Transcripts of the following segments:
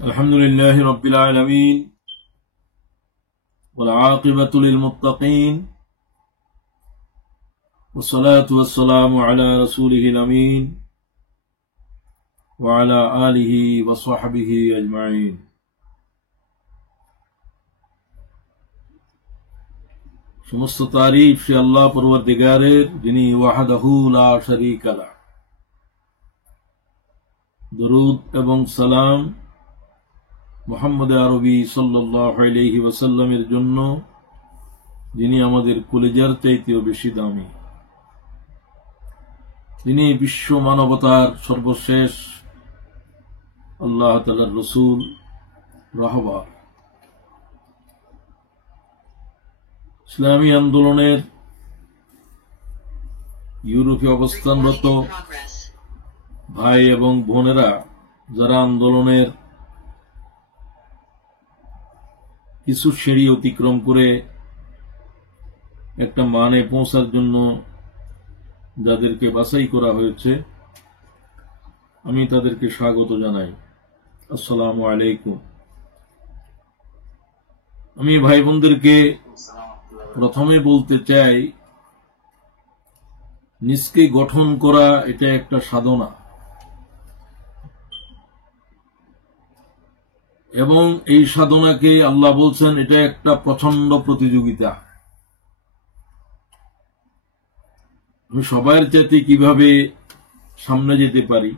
الحمد لله رب العالمين والعاقبة للمتقين والصلاة والسلام على رسوله الأمين وعلى آله وصحبه أجمعين সমস্ত তারিফ সে আল্লাহ পরওয়ারদিগারের যিনি ওয়াহদাহু লা শারীকা লাহ। দরুদ এবং সালাম মুহাম্মদ আরবি সাল্লাল্লাহু আলাইহি ওয়াসাল্লামের জন্য, যিনি আমাদের কলিজার চাইতেও বেশি দামি, যিনি বিশ্ব মানবতার সর্বশেষ আল্লাহ তাআলার রাসূল রাহবার। ইসলামী আন্দোলনের ইউরোপে অবস্থানরত ভাই এবং বোনেরা, যারা আন্দোলনের কিছু সিঁড়ি অতিক্রম করে একটা মানে পৌঁছার জন্য যাদেরকে বাছাই করা হয়েছে, আমি তাদেরকে স্বাগত জানাই। আসসালামু আলাইকুম। আমি ভাই বোনদেরকে প্রথমে বলতে চাই, নিজকে গঠন করা এটা একটা সাধনা, এবং এই সাধনাকে আল্লাহ বলছেন এটা একটা প্রচন্ড প্রতিযোগিতা। আমি সবার চাইতে কিভাবে সামনে যেতে পারি।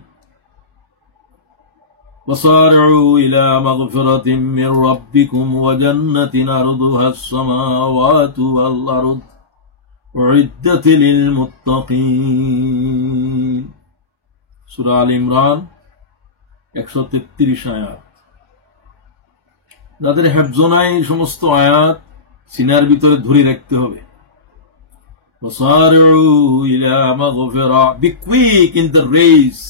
وَسَارِعُوا إِلَى مَغْفِرَةٍ مِّن رَّبِّكُمْ وَجَنَّةٍ عَرْضُهَا السَّمَاوَاتُ وَالْأَرْضُ أُعِدَّتْ لِلْمُتَّقِينَ। সূরা আল ইমরান 133 আয়াত। যাদের হেফজ নাই, সমস্ত আয়াত সিনার ভিতরে ধরে রাখতে হবে। وَسَارِعُوا إِلَى مَغْفِرَةٍ, be quick in the race,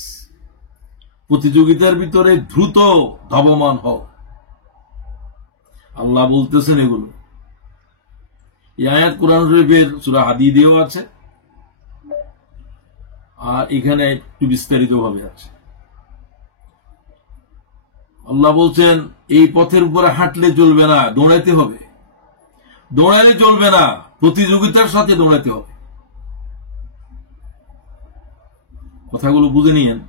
প্রতিযোগিতার ভিতরে দ্রুত ধাবমান হও। আল্লাহ বলতেছেন এগুলো। এই আয়াত কুরআন শরীফের সূরা হাদীদেও আছে, আর এখানে একটু বিস্তারিত ভাবে আছে। আল্লাহ বলছেন এই পথের উপরে হাঁটলে চলবে না, দৌড়াইতে হবে। দৌড়াইলে চলবে না, প্রতিযোগিতার সাথে দৌড়াইতে হবে। কথাগুলো বুঝে নিয়েন।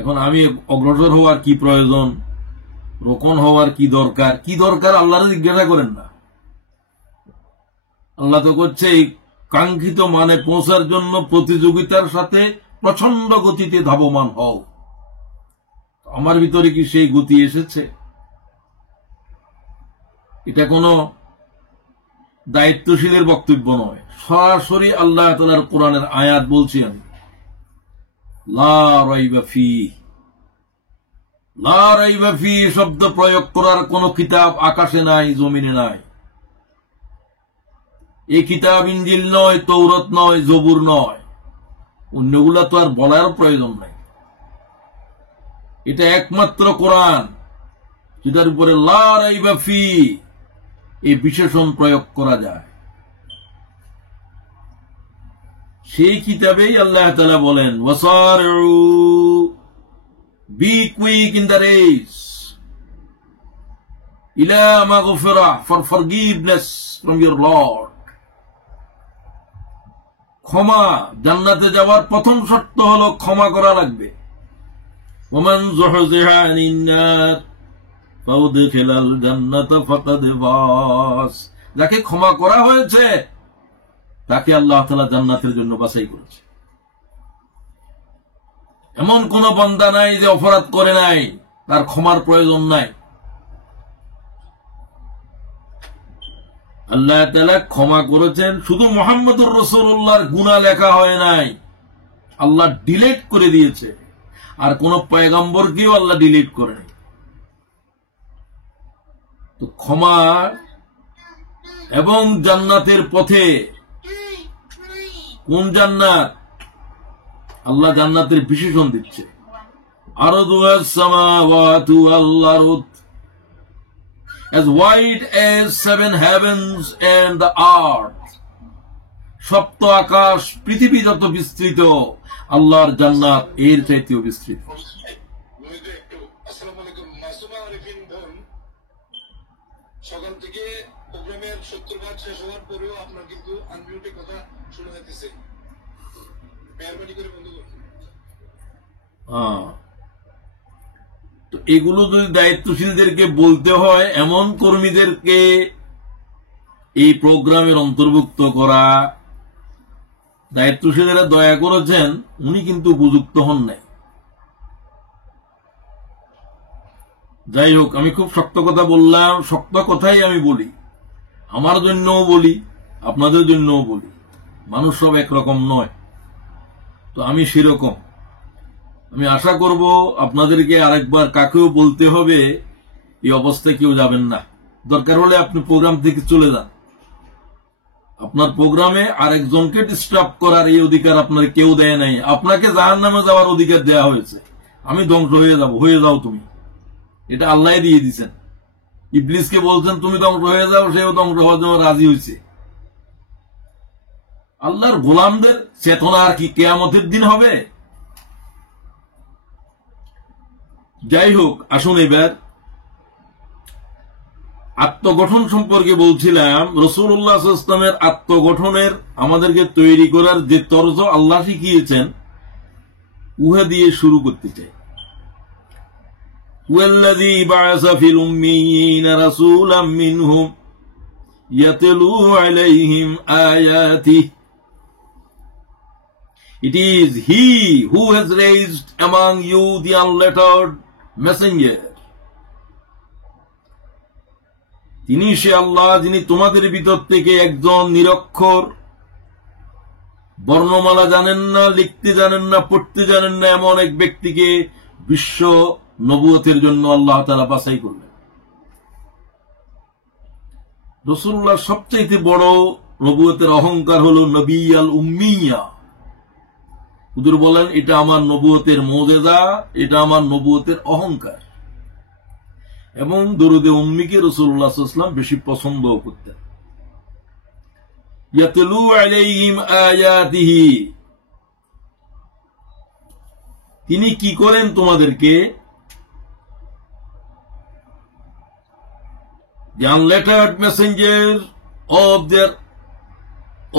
এখন আমি অগ্রসর হওয়ার কি প্রয়োজন, রোকন হওয়ার কি দরকার আল্লাহরে জিজ্ঞাসা করেন না। আল্লাহ তো করছে এই কাঙ্ক্ষিত মানে পৌঁছার জন্য প্রতিযোগিতার সাথে প্রচন্ড গতিতে ধাবমান হও। আমার ভিতরে কি সেই গতি এসেছে? এটা কোনো দায়িত্বশীলের বক্তব্য নয়, সরাসরি আল্লাহ তাআলার কোরআনের আয়াত বলছি আমি। লা রাইবা ফীহ, লা রাইবা ফীহ শব্দ প্রয়োগ করার কোন কিতাব আকাশে নাই, জমিনে নাই। এই কিতাব ইনজিল নয়, তৌরাত নয়, জবুর নয়, অন্যগুলা তো আর বলার প্রয়োজন নাই। এটা একমাত্র কোরআন, যেটার উপরে লা রাইবা ফীহ এই বিশেষণ প্রয়োগ করা যায়। সেই কিতাবেই আল্লাহ তাআলা বলেন ওয়াসারিউ, be quick in the race, ইলা মাগফিরাহ, for forgiveness from your lord. ক্ষমা, জান্নাতে যাওয়ার প্রথম শর্ত হলো ক্ষমা করা লাগবে। ওমান যুহযিহা আনিন নার ফাউদখিলাল জান্নাতা ফাকাদ ফাস। যাকে ক্ষমা করা হয়েছে তাকে আল্লাহ তাআলা জান্নাতের জন্য বাছাই করেছে। এমন কোন বান্দা নাই যে অপরাধ করে নাই, তার ক্ষমার প্রয়োজন নাই। আল্লাহ তাআলা ক্ষমা করেছেন, শুধু মুহাম্মদুর রাসূলুল্লাহর গুনাহ লেখা হয় নাই, আল্লাহ ডিলিট করে দিয়েছে। আর কোন পয়গম্বরকেও আল্লাহ ডিলিট করেনি। তো ক্ষমা এবং জান্নাতের পথে, কোন জান্নাত? আল্লাহ জান্নাতের বিশেষণ দিচ্ছে, আরদুহাস সামাওয়াতু ওয়াল আরদ, as wide as 7 heavens and the earth। সপ্ত আকাশ, পৃথিবী যত বিস্তৃত, আল্লাহর জান্নাত এর চাইতেও বিস্তৃত। আরিফিন বোন সকাল থেকে প্রোগ্রামের 70 ভাগ শেষ হওয়ার পরেও আপনার কিন্তু আনমিউটে কথা শোনা যাচ্ছে। মেহরবানি করে বন্ধ করুন। তো এগুলো যদি দায়িত্বশীলদেরকে বলতে হয়, এমন কর্মীদেরকে এই প্রোগ্রামের অন্তর্ভুক্ত করা, দায়িত্বশীলেরা দয়া করেছেন, উনি কিন্তু উপযুক্ত হন নাই। যাই হোক, আমি খুব শক্ত কথা বললাম, শক্ত কথাই আমি বলি, আমার জন্যও বলি, আপনাদের জন্যও বলি। মানুষ সব একরকম নয়, তো আমি সেরকম। আমি আশা করব আপনাদেরকে আরেকবার কাকেও বলতে হবে এই অবস্থায় কেউ যাবেন না। দরকার হলে আপনি প্রোগ্রাম থেকে চলে যান। আপনার প্রোগ্রামে আরেকজনকে ডিস্টার্ব করার এই অধিকার আপনার কেউ দেয় নাই। আপনাকে জাহান্নামে যাওয়ার অধিকার দেয়া হয়েছে। আমি ধ্বংস হয়ে যাব, হয়ে যাও তুমি, এটা আল্লাহ দিয়ে দিচ্ছেন। ইবলিসকে বলছেন তুমি ধ্বংস হয়ে যাও, সেও ধ্বংস হওয়ার জন্য রাজি হয়েছে। আল্লাহর গোলামদের চেতনা আর কি কিয়ামতের দিন হবে? যাই হোক, আসুন এবার আত্মগঠন সম্পর্কে বলছিলাম। রাসূলুল্লাহ সাল্লাল্লাহু আলাইহি ওয়াসাল্লামের আত্মগঠনের, আমাদেরকে তৈরি করার যে তরজ আল্লাহ শিখিয়েছেন, উহা দিয়ে শুরু করতে চাই। ওয়াল্লাযী বা'আসা ফিল উম্মিয়িনা রাসূলাম মিনহুম ইয়াতলু আলাইহিম আয়াতিহি। It is he who has raised among you the unlettered messenger. তিনি সে আল্লাহ যিনি তোমাদের ভিতর থেকে একজন নিরক্ষর, বর্ণমালা জানেন না, লিখতে জানেন না, পড়তে জানেন না, এমন এক ব্যক্তিকে বিশ্ব নবুয়তের জন্য আল্লাহ তাআলা বাছাই করলেন। রাসূলুল্লাহ সবচেয়ে বড় নবুয়তের অহংকার হলো নবী আল উম্মিয়া। হুজুর বলেন এটা আমার নবুয়তের মুজিজা, এটা আমার নবুয়তের অহংকার। এবং দরুদে উম্মিকে রাসূলুল্লাহ সাল্লাল্লাহু আলাইহি ওয়াসাল্লাম বেশি পছন্দও করতেন। ইয়াতলু আলাইহিম আয়াতিহি, তিনি কি করেন তোমাদেরকে? The unlettered messenger of their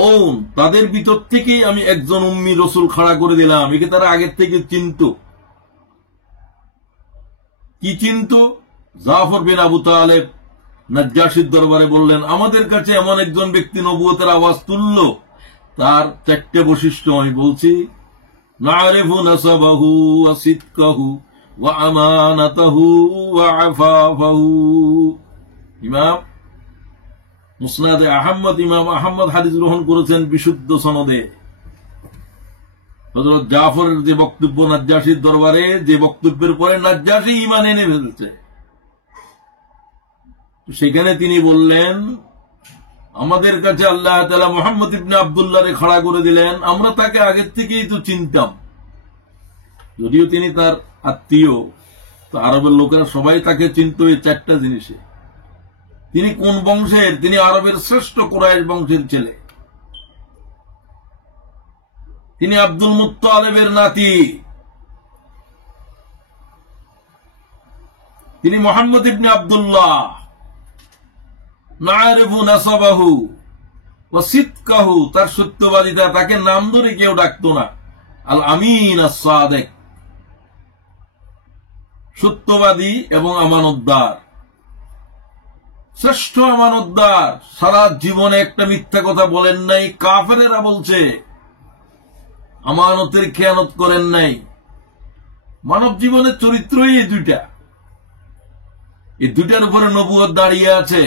own, তাদের ভিতর থেকেই আমি একজন উম্মি রসুল খাড়া করে দিলাম। একে তারা আগের থেকে চিনত। কি চিনত? জাফর বিন আবু তালেব নাজ্জাশীর দরবারে বললেন, আমাদের কাছে এমন একজন ব্যক্তি নবুয়তের আওয়াজ তুলল, তার 4টে বৈশিষ্ট্য আমি বলছি। নারিফু নাসাবাহু ওয়া সিদকাহু ওয়া আমানাতাহু ওয়া আফাফাহু। ইমাম মুসনাদে আহমদ, ইমাম আহমদ হাদিস গ্রহণ করেছেন বিশুদ্ধ সনদে। হযরত জাফরের যে বক্তব্য নাজ্জাশীর দরবারে, যে বক্তব্যের পরে নাজ্জাশী ঈমান এনে ফেলছে, সেখানে তিনি বললেন, আমাদের কাছে আল্লাহ তাআলা মুহাম্মদ ইবনে আব্দুল্লাহকে খাড়া করে দিলেন। আমরা তাকে আগের থেকেই তো চিনতাম, যদিও তিনি তার আত্মীয়, তো আরবের লোকেরা সবাই তাকে চিনত এই 4টা জিনিসে। তিনি কোন বংশের? তিনি আরবের শ্রেষ্ঠ কুরাইশ বংশের ছেলে। তিনি আব্দুল মুত্তালিবের নাতি। তিনি মুহাম্মদ ইবনে আব্দুল্লাহ। নারিফু নাসাবাহু ওয়া সিদকাহু, তার সত্যবাদিতা, তাকে নাম ধরে কেউ ডাকতো না। আল আমিন আস-সাদিক, সত্যবাদী এবং আমানতদার, শ্রেষ্ঠ আমানতদার। সারা জীবনে একটা মিথ্যা কথা বলেন নাই। কাফেরেরা বলছে আমানতের খেয়ানত করেন নাই। মানব জীবনের চরিত্রই এই দুইটা। এই দুইটার উপরে নবুয়ত দাঁড়িয়ে আছে,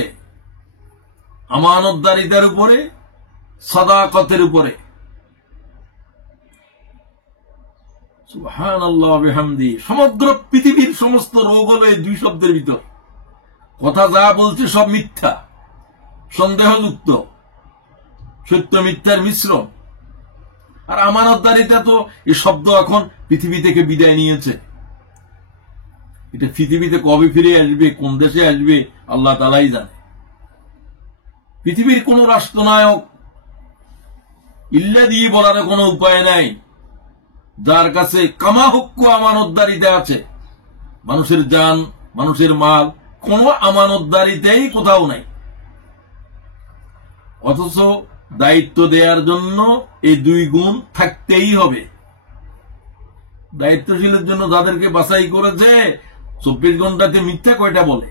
আমানতদারিতার উপরে, সাদাকতের উপরে। সুবহানাল্লাহ ওয়া বিহামদি। সমগ্র পৃথিবীর সমস্ত রোগ হলো এই 2 শব্দের ভিতর। কথা যা বলছে সব মিথ্যা, সন্দেহযুক্ত, সত্য মিথ্যার মিশ্রণ। আর আমানতদারিতা তো এই শব্দ এখন পৃথিবী থেকে বিদায় নিয়েছে। এটা পৃথিবীতে কবে ফিরে আসবে, কোন দেশে আসবে, আল্লাহ তাআলাই জানে। পৃথিবীর কোন রাষ্ট্রনায়ক ইল্লা দিয়ে বলার কোনো উপায় নাই, যার কাছে কামা হক্কু আমানতদারিতা আছে। মানুষের জান মানুষের মাল, কোন আমানতদারিতেই কোথাও নাই। অথচ দায়িত্ব দেওয়ার জন্য এই 2 গুণ থাকতেই হবে। দায়িত্বশীলের জন্য যাদেরকে বাছাই করেছে 24 ঘন্টাতে মিথ্যা কয়টা বলে?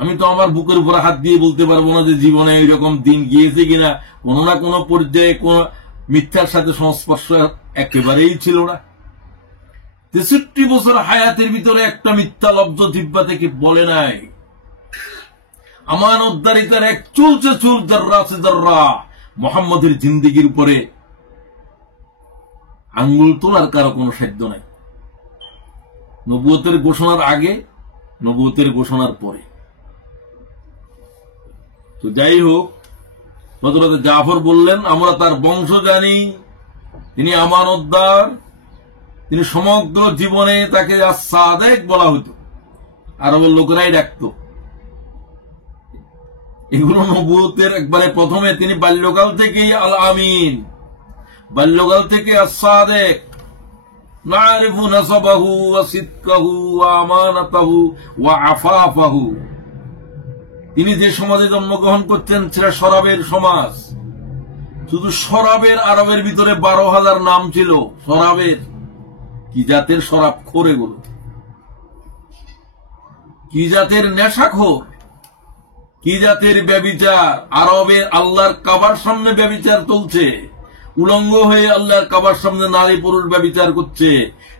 আমি তো আমার বুকের উপর হাত দিয়ে বলতে পারবো না যে জীবনে এইরকম দিন গিয়েছে কিনা। কোনো না কোনো পর্যায়ে কোন মিথ্যার সাথে সংস্পর্শ একেবারেই ছিল না। 63 বছর হায়াতের ভিতরে একটা মিথ্যা লব্ধ জিহ্বা থেকে বলে নাই। আমানতদারিতার এক চুলছে চুল, জর্রা সে জর্রা মোহাম্মদের জিন্দেগির উপরে আঙ্গুল তোলার কারো কোনো সাধ্য নাই। নবুয়তের ঘোষণার আগে, নবুয়তের ঘোষণার পরে। তো যাই হোক, হযরত জাফর বললেন, আমরা তার বংশ জানি, তিনি আমানতদার, তিনি সমগ্র জীবনে তাকে আস-সাদিক বলা হতো, আরবের লোকেরাই ডাকত। এগুলো নবুয়তের একবারে প্রথমে। তিনি বাল্যকাল থেকেই আল আমিন, বাল্যকাল থেকে আস-সাদিক, নারিফু নাসাবাহু ওয়া সিদকাহু ওয়া আমানাতাহু ওয়া আফাফাহু। তিনি যে সমাজে জন্মগ্রহণ করছেন সেটা শরাবের সমাজ। শুধু শরাবের আরবের ভিতরে 12,000 নাম ছিল। শরাবের কি জাতের শরাব খোর এগুলো, কি জাতের নেশাখোর, কি জাতের ব্যভিচার। আরবের আল্লাহর কাবার সামনে ব্যভিচার চলছে, উলঙ্গ হয়ে আল্লাহর কাবার সামনে নারী পুরুষ ব্যভিচার করছে।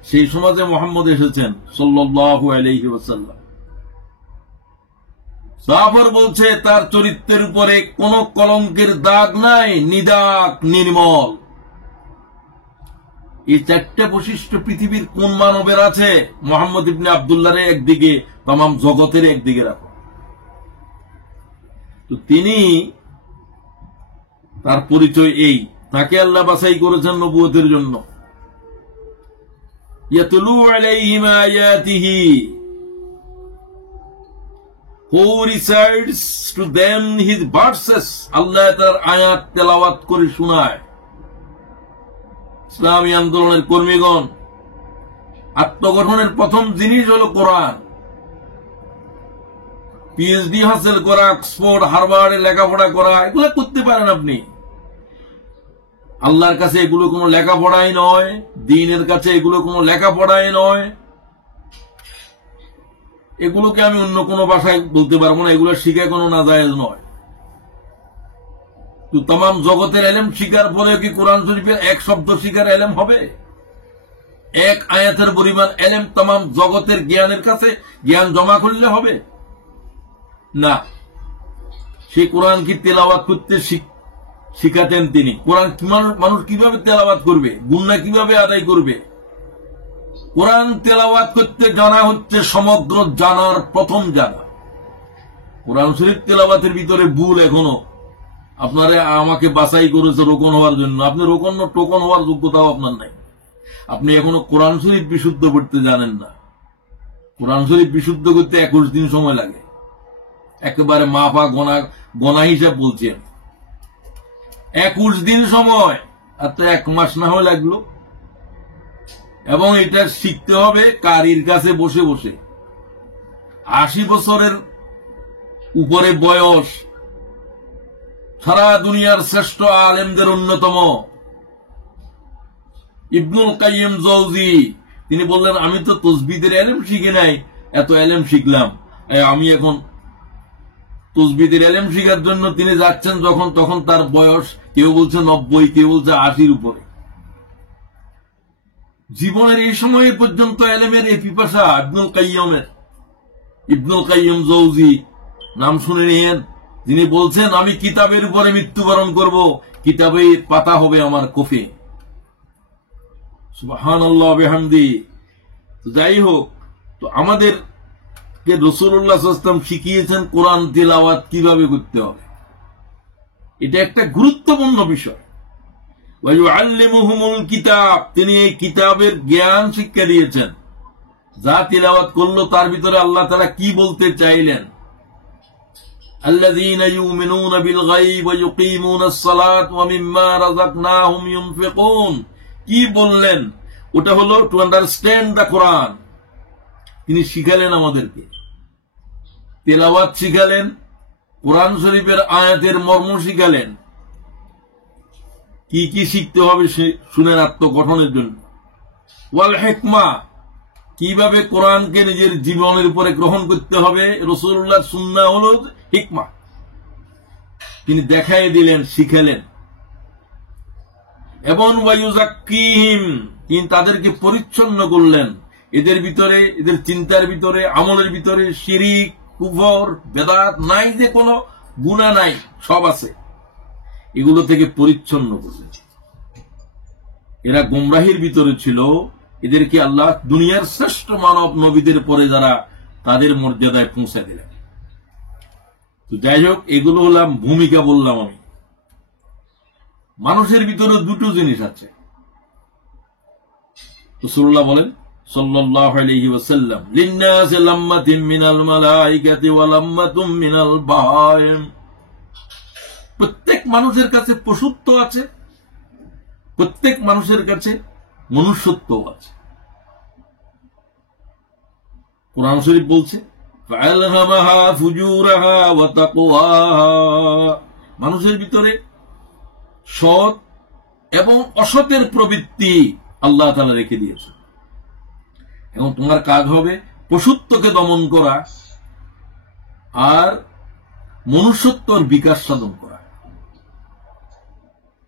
সেই সমাজে মুহাম্মদ এসেছেন সাল্লাল্লাহু আলাইহি ওয়াসাল্লাম। জাফর বলছে তার চরিত্রের উপরে কোন কলঙ্কের দাগ নাই, নিদাক, নির্মল। এই 4টে বৈশিষ্ট্য পৃথিবীর কোন মানবের আছে? মুহাম্মদ ইবনে আব্দুল্লাহর একদিকে, তামাম জগতের একদিকে রাখো। তো তিনি, তার পরিচয় এই, তাকে আল্লাহ বাছাই করেছেন নবুয়তের জন্য। ইয়াতলু আলাইহিম আয়াতিহি, who recites to them his verses, আল্লাহ তার আয়াত তেলাওয়াত করে শোনায়। ইসলামী আন্দোলনের কর্মীগণ, আত্মগঠনের প্রথম জিনিস হলো কোরআন। পিএইচডি হাসিল করা, অক্সফোর্ড হার্ভার্ডে লেখাপড়া করা, এগুলো করতে পারেন আপনি। আল্লাহর কাছে এগুলো কোনো লেখাপড়াই নয়, দ্বীনের কাছে এগুলো কোনো লেখাপড়াই নয়। এগুলোকে আমি অন্য কোনো ভাষায় বলতে পারবো না, এগুলো শিখা কোনো নাজায়েজ নয়। তো তামাম জগতের এলেম শিকার পরে কি কোরআন শরীফের এক শব্দ শিকার এলেম হবে? এক আয়াতের পরিমাণ এলেম তামাম জগতের জ্ঞানের কাছে জ্ঞান জমা করলে হবে না। সেই কোরআন কি তেলাওয়াত করতে শিখাতেন তিনি। কোরআন মানুষ কিভাবে তেলাওয়াত করবে, গুনাহ কিভাবে আদায় করবে? কোরআন তেলাওয়াত করতে জানা হচ্ছে সমগ্র জানার প্রথম জানা। কোরআন শরীফ তেলাওয়াতের ভিতরে ভুল এখনো। আপনারা আমাকে বাছাই করেছে রোকন হওয়ার জন্য, আপনি রোকন টোকন হওয়ার যোগ্যতাও আপনার নাই। আপনি এখনো কোরআন শরীফ বিশুদ্ধ করতে জানেন না। কোরআন শরীফ বিশুদ্ধ করতে 21 দিন সময় লাগে। একেবারে মাপা গনা হিসাব বলছেন, 21 দিন সময়, আর তো 1 মাস না হয়ে লাগলো। এবং এটা শিখতে হবে কারির কাছে বসে বসে। 80 বছরের উপরে বয়স, সারা দুনিয়ার শ্রেষ্ঠ আলেমদের অন্যতম ইবনুল কাইয়িম জাওজি, তিনি বললেন, আমি তো তাসবিদের ইলম শিখি নাই, এত ইলম শিখলাম। আমি এখন তাসবিদের ইলম শিখার জন্য তিনি যাচ্ছেন যখন, তখন তার বয়স কেউ বলছে 90, কেউ বলছে 80-র উপরে। জীবনের এই সময় পর্যন্ত ইলমের এই পিপাসা ইবনুল কাইয়িম জাওজি, নাম শুনে নিয়েন। যিনি বলছেন, আমি কিতাবের উপরে মৃত্যুবরণ করব, কিতাবের পাতা হবে আমার কফে। সুবহানাল্লাহ বিহামদি। যাই হোক, তো আমাদেরকে রাসূলুল্লাহ সাল্লাল্লাহু আলাইহি ওয়াসাল্লাম শিখিয়েছেন কোরআন তিলাওয়াত কিভাবে করতে হবে। এটা একটা গুরুত্বপূর্ণ বিষয়। ওয়া ইউআল্লিমুহুমুল কিতাব, তিনি এই কিতাবের জ্ঞান শিক্ষা দিয়েছেন। যা তিলাওয়াত করলো তার ভিতরে আল্লাহ তাআলা কি বলতে চাইলেন? আল্লাযীনা ইউমিনুনা বিল গায়ব ওয়া ইউকিমুনাস সালাত ওয়া মিম্মা রাযাকনাহুম ইউনফিকুন। কি বললেন? ওটা হলো টু আন্ডারস্ট্যান্ড দ্য কোরআন। তিনি শিখালেন আমাদেরকে, তেলাওয়াত শিখালেন, কোরআন শরীফের আয়াতের মর্ম শিখালেন, কি কি শিখতে হবে শুনেন আত্মগঠনের জন্য। ওয়াল হিকমা, কিভাবে কোরআনকে নিজের জীবনের উপরে গ্রহণ করতে হবে। রাসূলুল্লাহর সুন্নাহ হলো হিকমা, তিনি দেখাই দিলেন, শিখালেন। এবং ওয়ায়ুযাক্কিহিম, তিনি তাদেরকে পরিচ্ছন্ন করলেন। এদের ভিতরে, এদের চিন্তার ভিতরে, আমলের ভিতরে শিরিক, কুফর, বেদাত নাই, যে কোনো গুনাহ নাই, সব আছে, এগুলো থেকে পরিচ্ছন্ন করলেন। এরা গুমরাহির ভিতরে ছিল, এদেরকে আল্লাহ দুনিয়ার শ্রেষ্ঠ মানব নবীদের পরে যারা, তাদের মর্যাদায় পৌঁছে দিলেন। তো যাই হোক, এগুলো হলাম ভূমিকা বললাম আমি। মানুষের ভিতরে দুটো জিনিস আছে। রাসূলুল্লাহ বলেন সাল্লাল্লাহু আলাইহি ওয়াসাল্লাম, লিন্নাসি লাম্মাতুম মিনাল মালাইকাতি ওয়া লাম্মাতুম মিনাল বাহাইম। প্রত্যেক মানুষের কাছে পশুত্ব আছে, প্রত্যেক মানুষের কাছে মনুষ্যত্ব আছে। কোরআন শরীফ বলছে ফাআলহামাহা ফুজুরাহা ওয়া তাকওয়াহা, মানুষের ভিতরে সৎ এবং অসতের প্রবৃত্তি আল্লাহ তাআলা রেখে দিয়েছে। এবং তোমার কাজ হবে পশুত্বকে দমন করা আর মনুষ্যত্বর বিকাশ সাধন করা।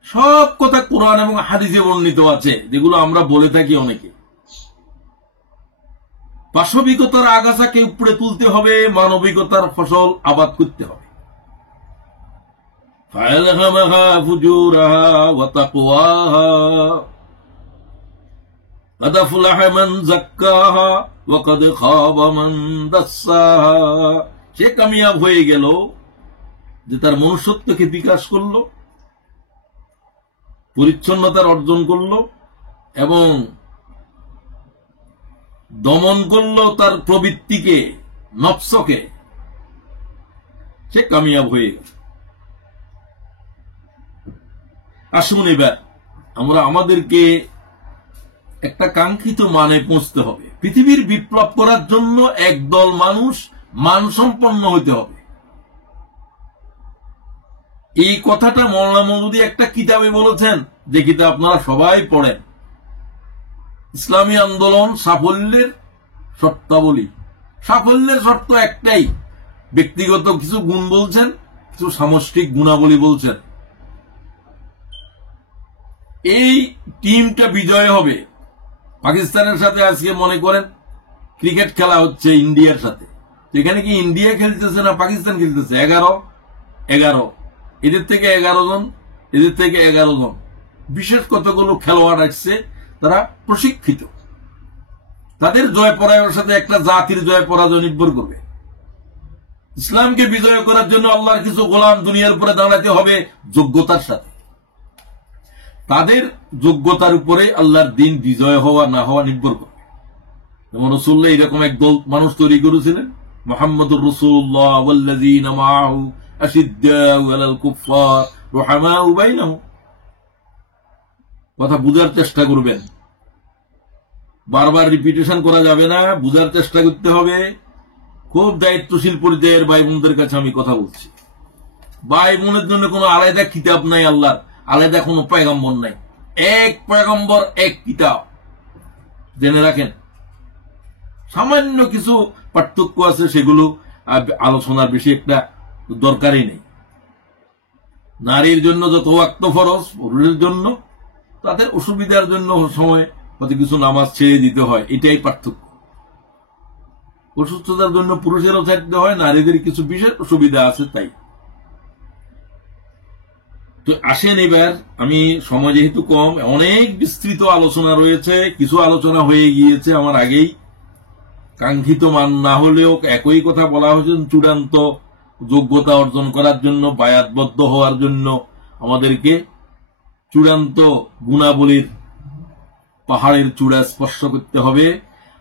সব কথা কোরআন এবং হাদিসে বর্ণিত আছে, যেগুলো আমরা বলে থাকি অনেকে। পাশবিকতার আগাছাকে উপড়ে তুলতে হবে, মানবিকতার ফসল আবাদ করতে হবে। ফাআলহামাহা ফুজুরাহা ওয়া তাকওয়াহা قد أفلح من زكاها وقد خاب من دساها। সে কামিয়াব হয়ে গেল যে তার মনুষ্যত্বকে বিকাশ করলো, পরিচ্ছন্নতার অর্জন করলো এবং দমন করলো তার প্রবৃত্তিকে, নফসকে, সে কামিয়াব হয়ে গেল। আসুন এবার আমরা আমাদেরকে একটা কাঙ্ক্ষিত মানে পৌঁছতে হবে। পৃথিবীর বিপ্লব করার জন্য একদল মানুষ মানসম্পন্ন হতে হবে। এই কথাটা মওলানা মওদুদী একটা কিতাবে বলেছেন, যে কিতাব আপনারা সবাই পড়েন, ইসলামী আন্দোলন সাফল্যের শর্তাবলী। সাফল্যের শর্ত একটাই, ব্যক্তিগত কিছু গুণ বলছেন, কিছু সামষ্টিক গুণাবলী বলছেন। এই টিমটা বিজয় হবে। পাকিস্তানের সাথে আজকে মনে করেন ক্রিকেট খেলা হচ্ছে ইন্ডিয়ার সাথে, এখানে কি ইন্ডিয়া খেলতেছে না পাকিস্তান খেলতেছে? 11-11, এদের থেকে 11 জন, এদের থেকে 11 জন, বিশেষ কতগুলো খেলোয়াড় আসছে, তারা প্রশিক্ষিত। তাদের জয় পরাজয়ের সাথে একটা জাতির জয় পরাজয় নির্ভর করবে। ইসলামকে বিজয় করার জন্য আল্লাহর কিছু গোলাম দুনিয়ার উপরে দাঁড়াতে হবে যোগ্যতার সাথে। তাদের যোগ্যতার উপরে আল্লাহর দিন বিজয় হওয়া না হওয়া নির্ভর করবে। যেমন রাসূলুল্লাহ এরকম একদল মানুষ তৈরি করেছিলেন, মুহাম্মদুর রাসূলুল্লাহ ওয়াল্লাযীনা মাআহু আশিদ্দাউ আলাল কুফফার রুহামাউ বাইনাহুম। কথা বুঝার চেষ্টা করবেন, বারবার রিপিটেশন করা যাবে না, বুঝার চেষ্টা করতে হবে। খুব দায়িত্বশীল পর্যায়ের ভাই বোনদের কাছে আমি কথা বলছি। ভাই বোনের জন্য কোনো আলাদা কিতাব নাই, আল্লাহর আলাদা কোনো পয়গম্বর নাই, এক পয়গম্বর এক কিতাব, জেনে রাখেন। সামান্য কিছু পার্থক্য আছে, সেগুলো আলোচনার বেশি একটা দরকারই নেই। নারীর জন্য যত ওয়াক্ত ফরজ, পুরুষের জন্য তাদের অসুবিধার জন্য সময় হয়তো কিছু নামাজ ছেড়ে দিতে হয়, এটাই পার্থক্য। অসুস্থতার জন্য পুরুষেরও থাকতে হয়, নারীদের কিছু বিশেষ অসুবিধা আছে, তাই। তো আসেন এবার, আমি সময় যেহেতু কম, অনেক বিস্তৃত আলোচনা রয়েছে, কিছু আলোচনা হয়ে গিয়েছে আমার আগেই। কাঙ্ক্ষিত মান না হলেও একই কথা বলা হয়েছে, চূড়ান্ত যোগ্যতা অর্জন করার জন্য, বায়াতবদ্ধ হওয়ার জন্য আমাদেরকে চূড়ান্ত গুণাবলীর পাহাড়ের চূড়া স্পর্শ করতে হবে।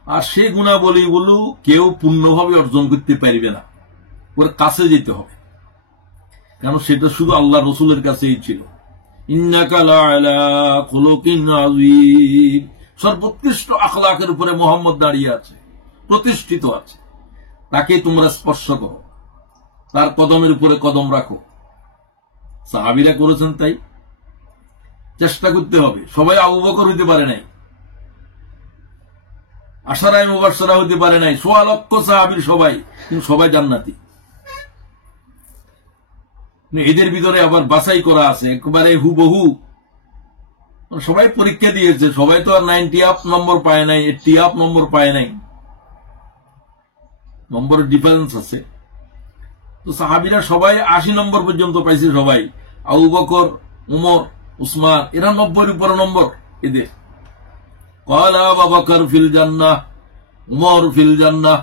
আর সেই গুণাবলীগুলো কেউ পূর্ণভাবে অর্জন করতে পারবে না, ওর কাছে যেতে হবে, কারণ সেটা শুধু আল্লাহ রসুলের কাছেই ছিল। ইন্নাকা লাআলা খুলুকিন আযীম, সর্বোৎকৃষ্ট আখলাকের উপরে মোহাম্মদ দাঁড়িয়ে আছে, প্রতিষ্ঠিত আছে, তাকে তোমরা স্পর্শ করো, তার কদমের উপরে কদম রাখো। সাহাবীরা করেছেন তাই। চেষ্টা করতে হবে। সবাই আবু বকর হইতে পারে নাই, আশারায়ে মুবাশশারা হইতে পারে নাই, ১৬ লক্ষ সাহাবীর সবাই, কিন্তু সবাই জান্নাতি। এদের ভিতরে আবার বাছাই করা আছে একেবারে হুবহু। সবাই পরীক্ষা দিয়েছে, সবাই তো আর 90 আপ নম্বর পায় নাই, 80 আপ নম্বর পায় নাই, নম্বরের ডিফারেন্স আছে। তো সাহাবীরা সবাই ৮০ নম্বর পর্যন্ত পাইছে। সবাই আবু বকর, উমর, উসমান, এরা ৯০ উপরে নম্বর এদের। ক্বালা আবু বকর ফিল জান্নাহ, উমর ফিল জান্নাহ,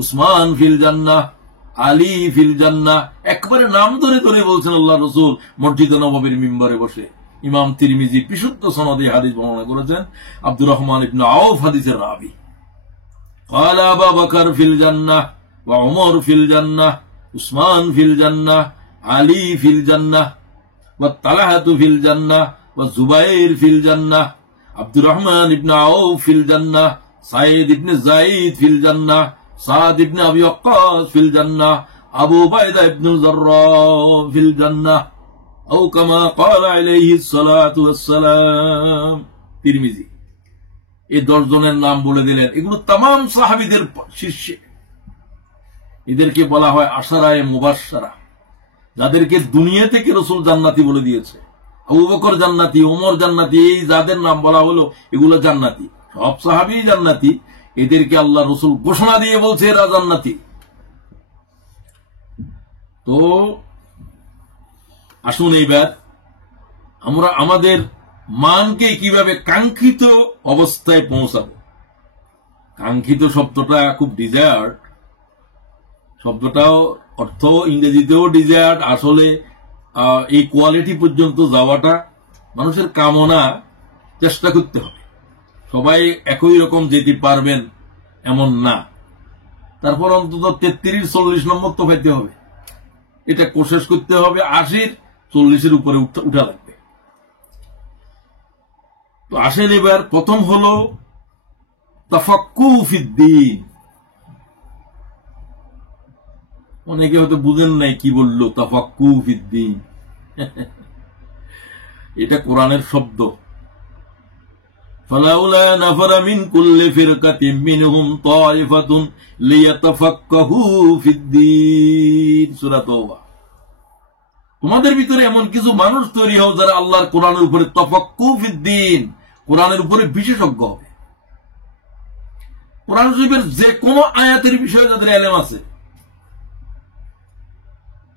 উসমান ফিল জান্নাহ, আলী ফিল জান্নাহ। একবারে নাম ধরে ধরে বলছেন আল্লাহ রাসূল মসজিদে নববীর মিম্বরে বসে। ইমাম তিরমিজি বিশুদ্ধ সনদে হাদিস বর্ণনা করেছেন, আব্দুর রহমান ইবনে আউফ হাদিসের রাবী। ক্বালা আবু বকর ফিল জান্নাহ ওয়া উমর ফিল জান্নাহ, উসমান ফিল জান্নাহ, আলী ফিল জান্নাহ, ওয়া তালহাতু ফিল জান্নাহ, ওয়া জুবাইর ফিল জান্নাহ, আব্দুর রহমান ইবনে আউফ ফিল জান্নাহ, সাঈদ ইবনে যায়েদ ফিল জান্নাহ, সাদ ইবনে আবি ওয়াক্কাস ফিল জান্নাহ, আবু উবাইদা ইবনুল জাররাহ ফিল জান্নাহ, আও কামা ক্বালা আলাইহিস সালাতু ওয়াস সালাম। তিরমিজি এই 10 জনের নাম বলে দিলেন। এগুলো तमाम সাহাবীদের শীর্ষে। এদেরকে বলা হয় আশারায়ে মুবাশশারা, যাদেরকে দুনিয়া থেকে রাসূল জান্নাতি বলে দিয়েছে। আবু বকর জান্নাতি, ওমর জান্নাতি, এই যাদের নাম বলা হলো এগুলো জান্নাতি, সব সাহাবী জান্নাতি। এদেরকে আল্লাহ রাসূল ঘোষণা দিয়ে বলছে এরা জান্নাতি। তো আসুন এইবার আমরা আমাদের মানকে কিভাবে কাঙ্ক্ষিত অবস্থায় পৌঁছাবো। কাঙ্ক্ষিত শব্দটা খুব ডিজায়ার্ড, শব্দটাও অর্থ ইংরেজিতেও ডিজায়ার্ড। আসলে এই কোয়ালিটি পর্যন্ত যাওয়াটা মানুষের কামনা, চেষ্টা করতে হবে। সবাই একই রকম যেতে পারবেন এমন না, তারপর অন্তত 33-40 নম্বর তো পাইতে হবে। এটা কোশিশ করতে হবে 80-40-এর উপরে উঠা লাগবে। তো আসেন এবার প্রথম হলো তাফাক্কুহু ফিদ্দীন। অনেকে হয়তো বুঝেন নাই কি বললো তাফাক্কুহু ফিদ্দীন। এটা কোরআনের শব্দ। ফালাউলা নাফারা মিন কুল্লি ফিরকাতিন মিনহুম তায়িফাতুন লিয়াতাফাক্কাহু ফিদ্দীন, সূরা তাওবা। তোমাদের ভিতরে এমন কিছু মানুষ তৈরি হও যারা আল্লাহর কোরআনের উপরে তাফাক্কুহু ফিদ্দীন, কোরআনের উপরে বিশেষজ্ঞ হবে। কোরআন শরীফের যে কোনো আয়াতের বিষয়ে যাদের ইলম আছে।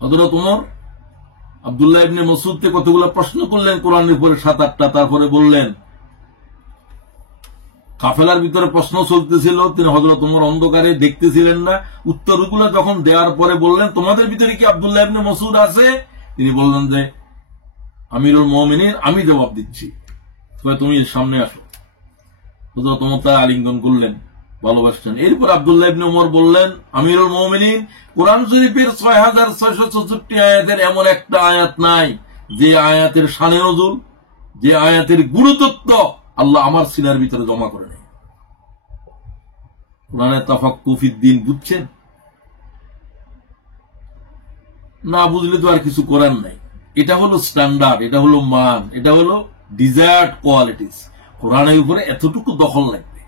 হযরত ওমর আব্দুল্লাহ ইবনে মাসউদকে কতগুলো প্রশ্ন করলেন কোরআনের উপরে, 7-8টা। তারপরে বললেন, কাফেলার ভিতরে প্রশ্ন চলতেছিল, তিনি হযরত ওমর অন্ধকারে দেখতেছিলেন না। উত্তরগুলো যখন দেওয়ার পরে বললেন, তোমাদের ভিতরে কি আব্দুল্লাহ ইবনে মাসউদ আছে? তিনি বললেন যে আমিরুল মুমিনিন, আমি জবাব দিচ্ছি, তুমি সামনে আসো। হযরত ওমর তার আলিঙ্গন করলেন, ভালোবাসছেন। এরপর আব্দুল্লাহ ইবনে ওমর বললেন, আমিরুল মুমিনিন, কোরআন শরীফের 6664 আয়াতের এমন একটা আয়াত নাই যে আয়াতের শানে নজুল, যে আয়াতের গুরুত্ব আল্লাহ আমার সিনার ভিতরে জমা করে নেয়। কোরআনে তাফাক্কুহু ফিদ্দীন বুঝছেন না? বুঝলে তো আর কিছু করার নাই। এটা হলো স্ট্যান্ডার্ড, এটা হলো মান, এটা হলো ডিজায়ার্ড কোয়ালিটিস। কোরআনের উপরে এতটুকু দখল লাগবে।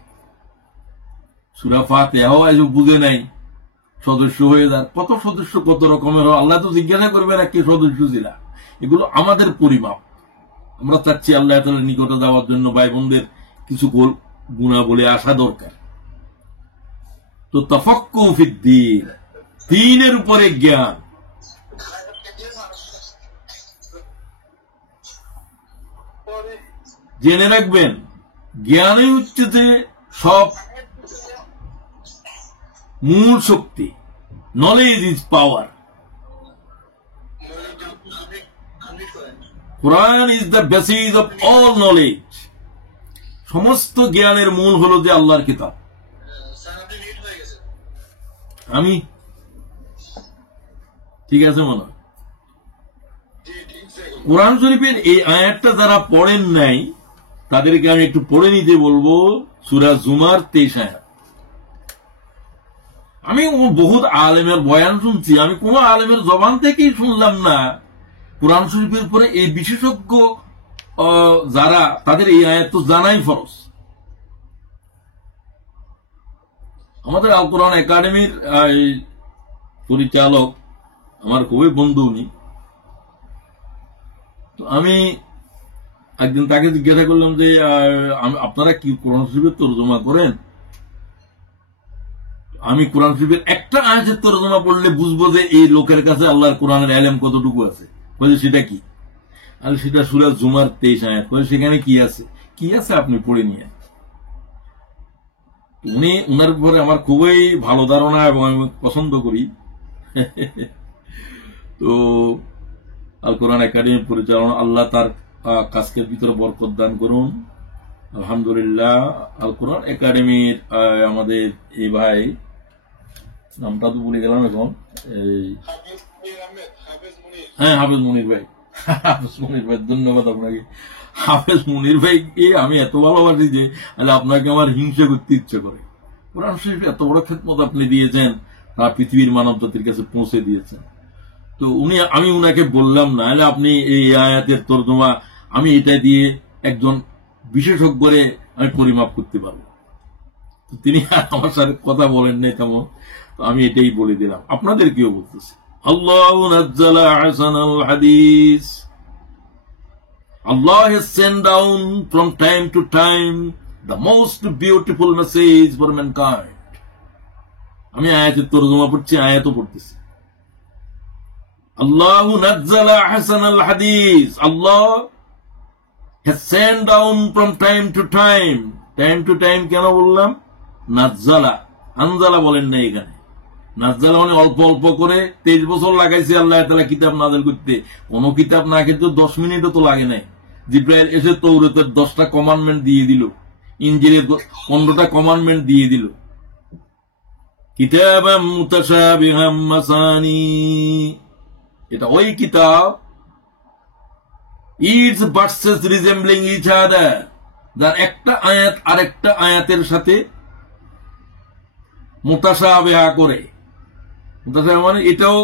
সূরা ফাতিহা আজ বুঝে নাই, সদস্য হয়ে যান। কত সদস্য কত রকমের, আল্লাহ তো জিজ্ঞাসা করবে না কে সদস্য ছিল। এগুলো আমাদের পরিমাপ। আমরা চাচ্ছি আল্লাহ তাআলার নিকটে যাওয়ার জন্য ভাই বোনদের কিছু গুনাহ বলে আসা দরকার। তো তাফাক্কুহু ফিদ্দীন, দ্বীনের উপরে জ্ঞান। জেনে রাখবেন, জ্ঞানই হচ্ছে যে সব মূল শক্তি। Knowledge is power. Quran is the basis of all knowledge. সমস্ত জ্ঞানের মূল হলো যে আল্লাহর কিতাব। আমি ঠিক আছে মনে হয়। কোরআন শরীফের এই আয়াতটা যারা পড়েন নাই তাদেরকে আমি একটু পড়ে নিতে বলবো সূরা জুমার 23 আয়াত। আমি বহুত আলেমের বয়ান শুনছি, আমি কোন আলেমের জবান থেকেই শুনলাম না কোরআন শরীফের উপরে এই বিশেষজ্ঞ যারা, তাদের এই আয়াত তো জানাই ফরজ। আমাদের আল কোরআন একাডেমির পরিচালক আমার খুবই বন্ধু উনি। তো আমি একদিন তাকে জিজ্ঞাসা করলাম যে আপনারা কি কোরআন শরীফের তরজমা করেন? আমি কোরআন শরীফের একটা আয়াতের তরজমা পড়লে বুঝবো যে এই লোকের কাছে আল্লাহর কোরআনের ইলম কতটুকু আছে। বলে সেটা কি? আর সেটা সূরা জুমার 23 আয়াত। বলে সেখানে কি আছে? কি আছে আপনি পড়ে নিয়ে। উনি উনার উপরে আমার খুবই ভালো ধারণা এবং আমি পছন্দ করি। তো আল কোরআন একাডেমির পরিচালনা, আল্লাহ তার কাজকের ভিতরে বরকত দান করুন। আলহামদুলিল্লাহ। আল কোরআন একাডেমির আমাদের এই ভাই, নামটা তো ভুলে গেলাম এখন, হ্যাঁ হাফেজ মুনির ভাই। হাফেজ মুনির ভাই, ধন্যবাদ আপনাকে। হাফেজ মুনির ভাইকে আমি এত ভালোবাসি যে আপনাকে আমার হিংসা করতে ইচ্ছে করে। কোরআন শরীফ এত বড় খেদমত আপনি দিয়েছেন, তা পৃথিবীর মানব জাতির কাছে পৌঁছে দিয়েছেন। তো আমি উনাকে বললাম না, আপনি এই আয়াতের তরজমা আমি এটা দিয়ে একজন বিশেষজ্ঞরে আমি পরিমাপ করতে পারবো। তিনি আমার সাথে কথা বলেন নাই তেমন। তো আমি এটাই বলে দিলাম, আপনাদেরকেও বলতেছি। আল্লাহু নাজ্জালা আহসানাল হাদিস, Allah has sent down from time to time the most beautiful message for mankind. আমি আয়াতের তরজমা পড়ছি, আয়াতও পড়তেছি। Allahu nazzala ahsanal hadith. Allah has sent down from time to time. Time to time কেন বললাম? নাজ্জালা, আনজালা বলেন না এখানে। নাজ্জালা মানে অল্প অল্প করে 23 বছর লাগাইছে আল্লাহ তাআলা কিতাব নাযিল করতে। কোন কিতাব না কিন্তু 10 মিনিটও তো লাগে নাই। জিবরাইল এসে তৌরাতের 10টা কমান্ডমেন্ট দিয়ে দিল, ইনজিলের 15টা কমান্ডমেন্ট দিয়ে দিল। কিতাবাম মুতাশাবিহাম মাসানি, এটা ওই কিতাব, it's verses resembling each other, যার একটা আয়াত আরেকটা আয়াতের সাথে মুতাশাবিহা করে। মুতাশাবিহা মানে এটাও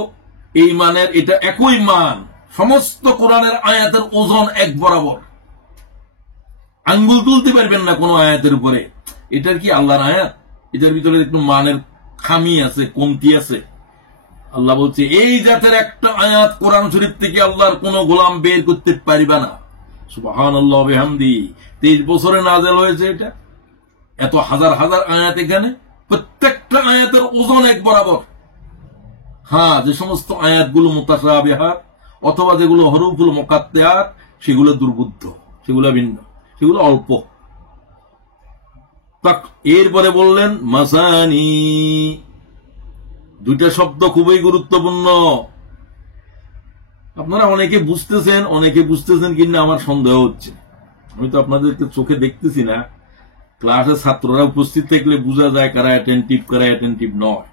এই মানের, এটা একই মান। সমস্ত কোরআনের আয়াতের ওজন এক বরাবর, আঙ্গুল তুলতে পারবেন না কোন আয়াতের উপরে এটার কি আল্লাহর আয়াত, এটার ভিতরে একটু মানের খামি আছে, কমতি আছে। আল্লাহ বলছে এই জাতের একটা আয়াত কোরআন শরীফ থেকে আল্লাহর কোন গোলাম বের করতে পারবে না। সুবহানাল্লাহ ওয়া বিহামদি। 23 বছরে নাযিল হয়েছে এটা, এত হাজার হাজার আয়াত এখানে, প্রত্যেকটা আয়াতের ওজন এক বরাবর। হ্যাঁ, যে সমস্ত আয়াতগুলো মুতাশাবিহাত অথবা যেগুলো হরফুল মুকাত্তায়াত সেগুলো দুর্বোধ্য, সেগুলো ভিন্ন, সেগুলো অল্প। এরপরে বললেন মাসানি, দুইটা শব্দ খুবই গুরুত্বপূর্ণ। আপনারা অনেকে বুঝতেছেন কিনা আমার সন্দেহ হচ্ছে। আমি তো আপনাদেরকে চোখে দেখতেছি না, ক্লাসে ছাত্ররা উপস্থিত থাকলে বোঝা যায় কারা অ্যাটেন্টিভ কারা অ্যাটেন্টিভ নয়।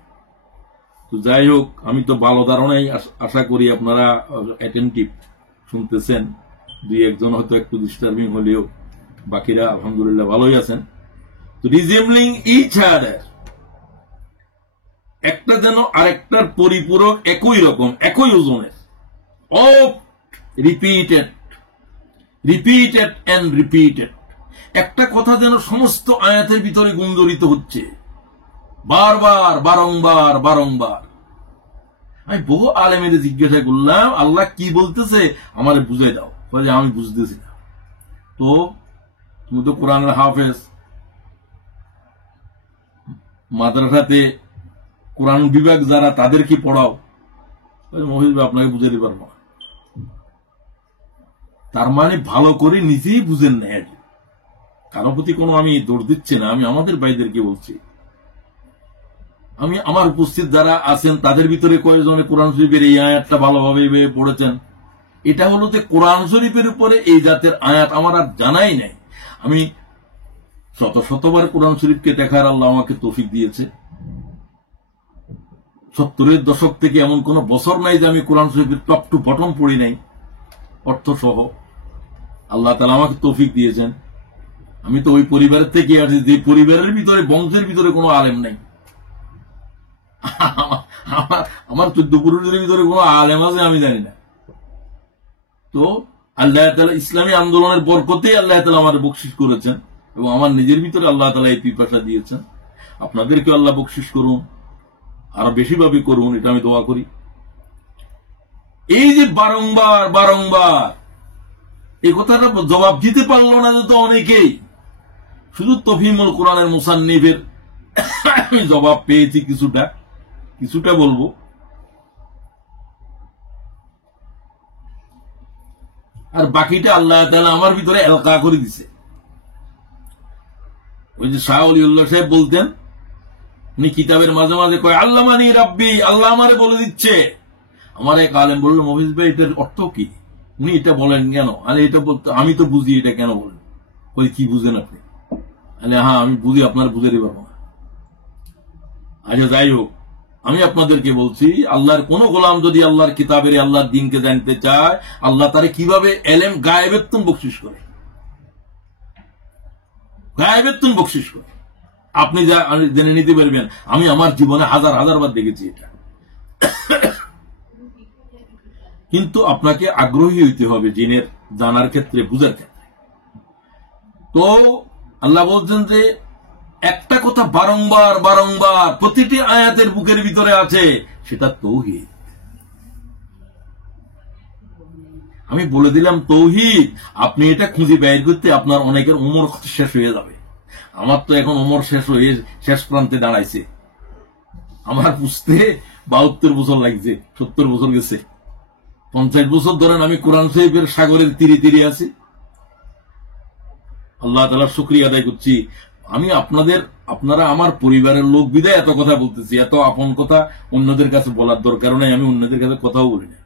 তো যাই হোক, আমি তো ভালো ধারণাই আশা করি আপনারা অ্যাটেন্টিভ শুনতেছেন। দুই একজন হয়তো একটু ডিস্টার্বিং হলেও বাকিরা আলহামদুলিল্লাহ ভালোই আছেন। তো রিজেম্বলিং ইচ আদার, একটা যেন আরেকটার পরিপূরক, একই রকম, একই ওজনের। অফ রিপিটেড এন্ড রিপিটেড, একটা কথা যেন সমস্ত আয়াতের ভিতরে গুঞ্জরিত হচ্ছে, বারবার, বারংবার বারংবার। আমি বহু আলেমের জিজ্ঞাসা করলাম আল্লাহ কি বলতেছে আমারে বুঝাই দাও, বলে আমি বুঝতেছি না। তো তুমি তো কোরআনের হাফেজ, মাদ্রাসাতে কোরআন বিভাগ যারা, তাদের কি পড়াও? মহিলা আপনাকে বুঝাতে পারবো না। তার মানে ভালো করে নিজেই বুঝেন না। কারো প্রতি কোনো আমি দৌড় দিচ্ছি না, আমি আমাদের ভাইদেরকে বলছি। আমি আমার উপস্থিত যারা আছেন তাদের ভিতরে কয়েকজনে কোরআন শরীফের এই আয়াতটা ভালোভাবে পড়েছেন। এটা হলো যে কোরআন শরীফের উপরে এই জাতের আয়াত আমার আর জানাই নাই। আমি শতবার কোরআন শরীফকে দেখার আল্লাহ আমাকে তৌফিক দিয়েছে। 70-এর দশক থেকে এমন কোন বছর নাই যে আমি কোরআন শরীফের টপ টু বটম পড়ি নাই, অর্থ সহ। আল্লাহ তাআলা আমাকে তৌফিক দিয়েছেন। আমি তো ওই পরিবারের থেকে আছি যে পরিবারের ভিতরে, বংশের ভিতরে কোনো আলেম নাই। আমার 14 পুরুষের ভিতরে কোনো আলেম আছে আমি জানি না। তো আল্লাহ তাআলা ইসলামী আন্দোলনের বরকতে আল্লাহ তাআলা আমার বকশিশ করেছেন, এবং আমার নিজের ভিতরে আল্লাহ তাআলা এই পিপাসা দিয়েছেন। আপনাদেরকে আল্লাহ বকশিশ করুন, আরো বেশিভাবে করুন, এটা আমি দোয়া করি। এই যে বারংবার বারংবার এই কথাটা জবাব দিতে পারলো না তো অনেকেই, শুধু তফহিমুল কোরআনের মুসান্নিফের আমি জবাব পেয়েছি কিছুটা বলবো। আর বাকিটা আল্লাহ তাআলা আমার ভিতরে এলকা করে দিছে। ওই যে শাহ ওলিউল্লাহ সাহেব বলতেন, উনি কিতাবের মাঝে মাঝে কয় আল্লামানি রাব্বি, আল্লাহ আমারে বলে দিচ্ছে। আমার এক আলেম বলল, মফিজ ভাই এটার অর্থ কি? উনি এটা বলেন কেন? আরে এটা বলতে আমি তো বুঝি, এটা কেন বলেন? কই কি বুঝেন আপনি? আরে হ্যাঁ আমি বুঝি, আপনার বুঝাতে পারবো না। আচ্ছা যাই হোক, আমি আপনাদেরকে বলছি, আল্লাহর কোন গোলাম যদি আল্লাহর কিতাবের আল্লাহর দ্বীনকে জানতে চায়, আল্লাহ তারে কিভাবে এলেম গায়েবেত্তন বকশিশ করে, গায়েবেত্তন বকশিশ করে আপনি যা জেনে নিতে পারবেন। আমি আমার জীবনে হাজার হাজার বার দেখেছি এটা। কিন্তু আপনাকে আগ্রহী হইতে হবে জিনের জানার ক্ষেত্রে, বুঝার ক্ষেত্রে। তো আল্লাহ বলছেন যে একটা কথা বারংবার বারংবার প্রতিটি আয়াতের বুকের ভিতরে আছে, সেটা তৌহিদ। আমি বলে দিলাম তৌহিদ, আপনি এটা খুঁজে বের করতে আপনার অনেকের উমর শেষ হয়ে যাবে। আমার তো এখন উমর শেষ হয়ে শেষ প্রান্তে দাঁড়াইছে। আমার বুঝতে 72 বছর লাগছে, 70 বছর গেছে। 50 বছর ধরেন আমি কোরআন শরীফের সাগরের তীরে তীরে আছি। আল্লাহ তাআলার শুকরিয়া আদায় করছি। আমি আপনারা আমার পরিবারের লোক বিদায় এত কথা বলতেছি, এত আপন কথা অন্যদের কাছে বলার দরকার নেই। আমি অন্যদের কাছে কথাও বলি না।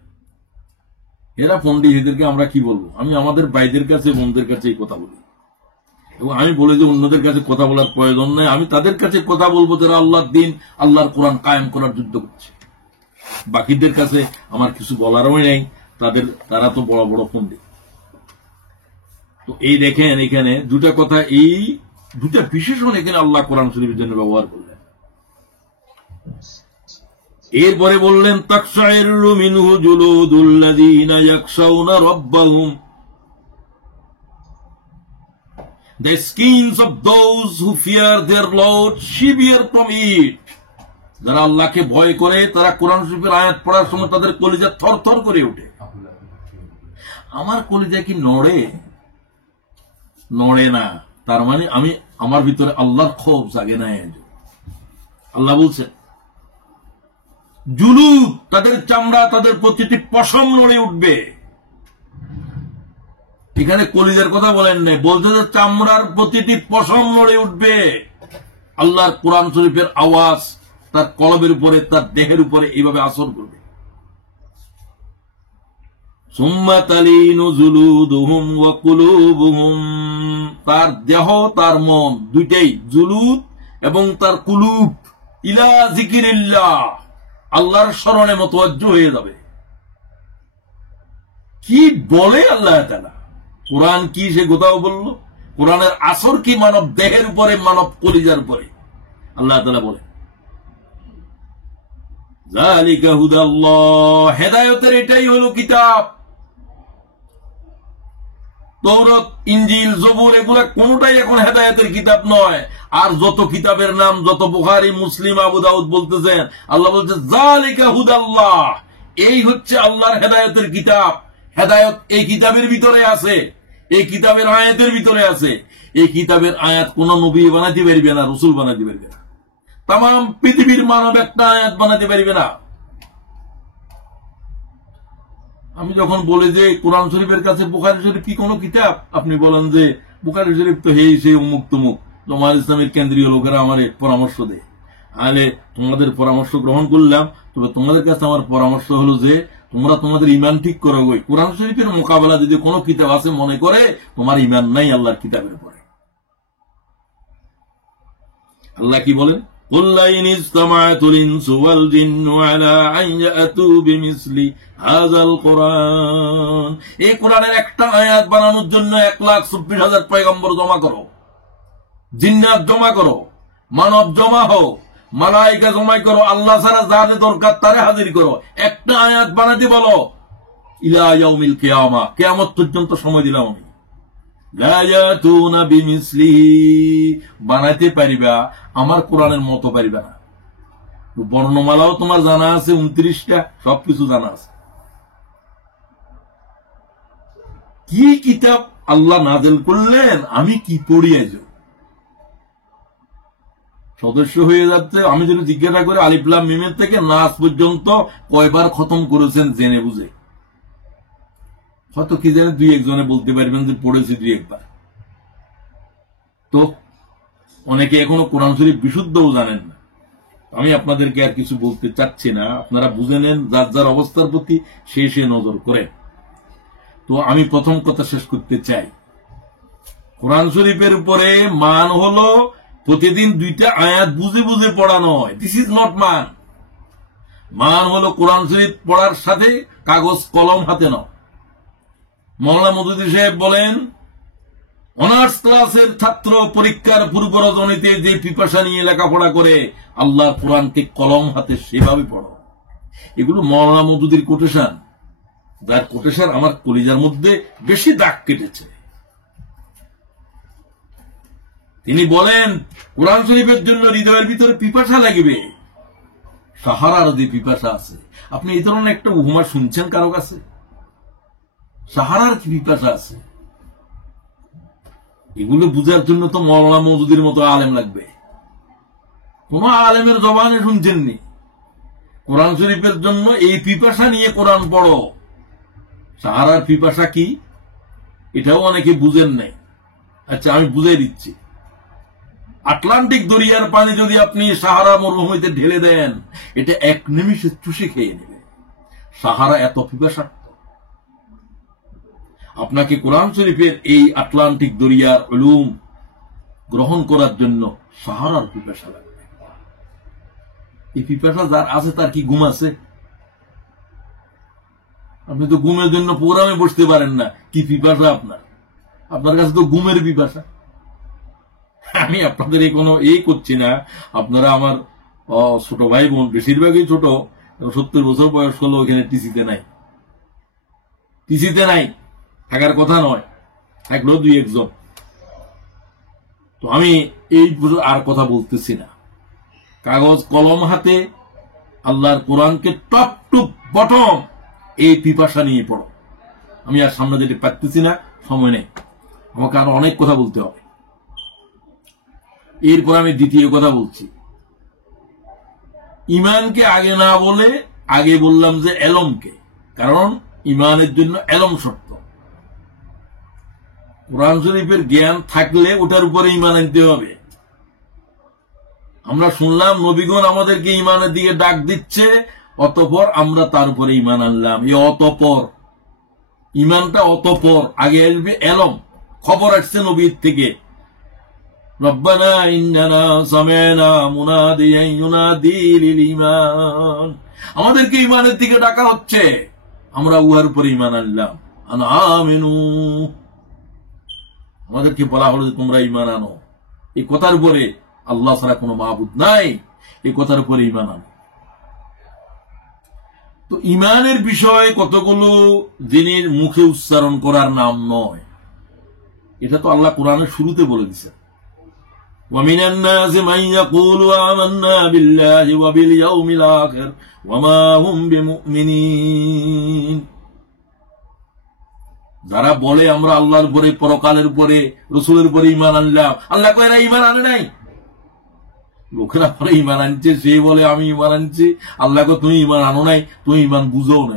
এরা পন্ডিত, এদেরকে আমরা কি বলবো? আমি আমাদের ভাইদের কাছে, বোনদের কাছে এই কথা বলি, এবং আমি বলি যে অন্যদের কাছে কথা বলার প্রয়োজন নেই। আমি তাদের কাছে কথা বলবো যারা আল্লাহর দিন, আল্লাহর কোরআন কায়েম করার যুদ্ধ করছে। বাকিদের কাছে আমার কিছু বলারও নেই, তারা তো বড় বড় পন্ডিত। তো এই দেখেন এখানে দুটা কথা, এই দুটা বিশেষণ এখানে আল্লাহ কোরআন শরীফের জন্য ব্যবহার করলেন। এরপরে বললেন তাকশাইরু মিনহু জুলুদুল্লাযীনা ইয়াখশাউনা রাব্বাহুম, the skins of those who fear their Lord shiver from it. যারা আল্লাহকে ভয় করে তারা কোরআন শরীফের আয়াত পড়ার সময় তাদের কলিজা থরথর করে ওঠে। আমার কলিজা কি নড়ে? নড়ে না। তার মানে আমার ভিতরে আল্লাহর খৌফ জাগে না। আল্লাহ বলছেন জুলুদ, তাদের চামড়া, তাদের প্রতিটি পশম নড়ে উঠবে। এখানে কলিজার কথা বলেন নাই, বলতে যে চামড়ার প্রতিটি পশম নড়ে উঠবে। আল্লাহর কোরআন শরীফের আওয়াজ তার কলবের উপরে, তার দেহের উপরে এইভাবে আসর করবে। সুম্মা তালিনু জুলুদুহুম ওয়া কুলুবুহুম, তার দেহ তার মন দুইটাই, জুলুদ এবং তার কুলুব, ইলা যিকিরিল্লাহ, আল্লাহর স্মরণে মুতাওয়াজ্জহ হয়ে যাবে। কি বলে আল্লাহ তাআলা? কোরআন কি সে কোথাও বলল? কোরআনের আসর কি মানব দেহের উপরে, মানব কলিজার উপরে? আল্লাহ তাআলা বলে যালিকা হুদাল্লাহ, হেদায়েতের এটাই হলো কিতাব। তৌরাত, ইনজিল, জবুর এগুলা কোনটাই এখন হেদায়েতের কিতাব নয়। আর যত কিতাবের নাম, যত বুখারী, মুসলিম, আবু দাউদ বলতেছেন, আল্লাহ বলছে যালিকা হুদাল্লাহ, এই হচ্ছে আল্লাহর হেদায়েতের কিতাব। হেদায়েত এই কিতাবের ভিতরে আছে, এই কিতাবের আয়াতের ভিতরে আছে। এই কিতাবের আয়াত কোন নবী বানাতে পারবে না, রাসূল বানাতে পারবে না, তাম পৃথিবীর মানব একটা আয়াত বানাতে পারবে না। আমি যখন বলি যে কোরআন শরীফের কাছে বুখারী শরীফ কি কোনো কিতাব, আপনি বলেন যে বুখারী শরীফ তো হেই সেই অমুক তমুক। জামাত ইসলামের কেন্দ্রীয় লোকেরা আমার পরামর্শ দেয়, তাহলে তোমাদের পরামর্শ গ্রহণ করলাম। তবে তোমাদের কাছে আমার পরামর্শ হলো যে তোমরা তোমাদের ইমান ঠিক করো। ওই কোরআন শরীফের মোকাবেলা যদি কোনো কিতাব আছে মনে করে, তোমার ইমান নাই আল্লাহর কিতাবের উপরে। আল্লাহ কি বলেন? قل لئن اجتمعت الإنس والجن على أن يأتوا بمثل هذا القرآن, এই কোরআনের একটা আয়াত বানানোর জন্য 1,24,000 পয়গম্বর জমা করো। জিন্নাত জমা করো, মানব জমা হও, মালাইকা জমা করো, আল্লাহ ছাড়া যাদের দরকার তারে হাজির করো, একটা আয়াত বানাতে বলো, ইলা ইয়াউমিল কিয়ামা, কিয়ামত পর্যন্ত সময় দিলাম আমি। লা ইয়াতুনা বিমিসলিহি, বানাইতে পারিবা, আমার কোরআনের মতো পারিবা না। বর্ণমালাও তোমার জানা আছে 29টা, সবকিছু জানা আছে। কি কিতাব আল্লাহ নাযিল করলেন, আমি কি পড়ি আজ সদস্য হয়ে যাচ্ছে। আমি যদি জিজ্ঞাসা করি আলিফ লাম মিমের থেকে নাস পর্যন্ত কয়বার খতম করেছেন জেনে বুঝে, হয়তো কি জানে 2-1 জনে বলতে পারবেন যে পড়েছি 2-1 বার। তো অনেকে এখনো কোরআন শরীফ বিশুদ্ধও জানেন না। আমি আপনাদেরকে আর কিছু বলতে চাচ্ছি না, আপনারা বুঝে নেন, যার যার অবস্থার প্রতি সে নজর করে। তো আমি প্রথম কথা শেষ করতে চাই, কোরআন শরীফের উপরে মান হলো প্রতিদিন 2টা আয়াত বুঝে বুঝে পড়া নয়। দিস ইজ নট মান। মান হলো কোরআন শরীফ পড়ার সাথে কাগজ কলম হাতে নাও। মওলানা মওদুদী সাহেব বলেন, অনার্স ক্লাসের ছাত্র পরীক্ষার পূর্ব রজনীতে যে পিপাসা নিয়ে লেখাপড়া করে, আল্লাহর কোরআনকে কলম হাতে সেভাবে পড়ো। এগুলো মওলানা মওদুদীর কোটেশন, যার কোটেশন আমার কলিজার মধ্যে বেশি দাগ কেটেছে। তিনি বলেন, কোরআন শরীফের জন্য হৃদয়ের ভিতরে পিপাসা লাগবে, সাহারার যে পিপাসা আছে। আপনি এই ধরনের একটা উপমা শুনছেন কারো কাছে? সাহারার কি পিপাসা আছে? এগুলো বুঝার জন্য তো মওলানা মওদুদীর মতো আলেম লাগবে। কোন আলেমের জবানে শুনছেননি কোরআন শরীফের জন্য এই পিপাসা নিয়ে কোরআন পড়ো। সাহারার পিপাসা কি, এটাও অনেকে বুঝেন নাই। আচ্ছা, আমি বুঝাই দিচ্ছি। আটলান্টিক দরিয়ার পানি যদি আপনি সাহারা মরুভূমিতে ঢেলে দেন, এটা 1 নিমিষে চুষে খেয়ে নেবে। সাহারা এত পিপাসার্থ। আপনাকে কোরআন শরীফের এই আটলান্টিক দরিয়ার উলুম গ্রহণ করার জন্য সাহারার পিপাসা লাগবে। এই পিপাসা যার আছে তার কি ঘুম আছে? আপনি তো ঘুমের জন্য প্রোগ্রামে বসতে পারেন না। কি পিপাসা আপনার? আপনার কাছে তো ঘুমের পিপাসা। আমি আপনাদের কোনো করছি না। আপনারা আমার ছোট ভাই বোন, বেশিরভাগই ছোট, 70 বছর বয়স হলো, এখানে টিসিতে নাই, থাকার কথা নয়, থাকলেও 2-1 জন। তো আমি এই আর কথা বলতেছি না। কাগজ কলম হাতে আল্লাহর কোরআনকে টপ টু বটম এই পিপাসা নিয়ে পড়ো। আমি আর সামনে যেতে পারতেছি না, সময় নেই, আমাকে আরো অনেক কথা বলতে হবে। এরপর আমি দ্বিতীয় কথা বলছি, ইমানকে আগে না বলে আগে বললাম যে এলমকে, কারণ ইমানের জন্য এলম শর্ত। কোরআন শরীফের জ্ঞান থাকলে ওটার উপরে ইমান আনতে হবে। আমরা শুনলাম নবীগণ আমাদেরকে ইমানের দিকে ডাক দিচ্ছে, অতঃপর আমরা তার উপরে ইমান আনলাম। এই অতঃপর, ইমানটা অতঃপর, আগে আসবে এলম। খবর আসছে নবীর থেকে, রব্বানা ইন্নানা সামি'না মুনাদিয়ান ইউনাদি লিল ঈমান, আমাদেরকে ইমানের দিকে ডাকা হচ্ছে, আমরা উহার উপরে ইমান আনলাম। আন আমিনু, আমাদেরকে বলা হলো যে তোমরা ইমান আনো। এই কথার উপরে আল্লাহ ছাড়া কোনো মাবুদ নাই, এই কথার উপরে ইমান আনো। তো ইমানের বিষয় কতগুলো জিনিস মুখে উচ্চারণ করার নাম নয়। এটা তো আল্লাহ কোরআনের শুরুতে বলে দিয়েছেন, وَمِنَ النَّاسِ مَن يَقُولُ آمَنَّا بِاللَّهِ وَبِالْيَوْمِ الْآخِرِ وَمَا هُمْ بِمُؤْمِنِينَ। যারা বলে আমরা আল্লাহর উপরে, পরকালের উপরে, রাসূলের উপরে ঈমান আনলাম, আল্লাহ কয় এরা ঈমান আনে নাই। লোকেরা পরে ঈমান আনছে, সে বলে আমি ঈমান আনছি, আল্লাহ কয় তুমি ঈমান আনো নাই, তুমি ঈমান বুঝো না।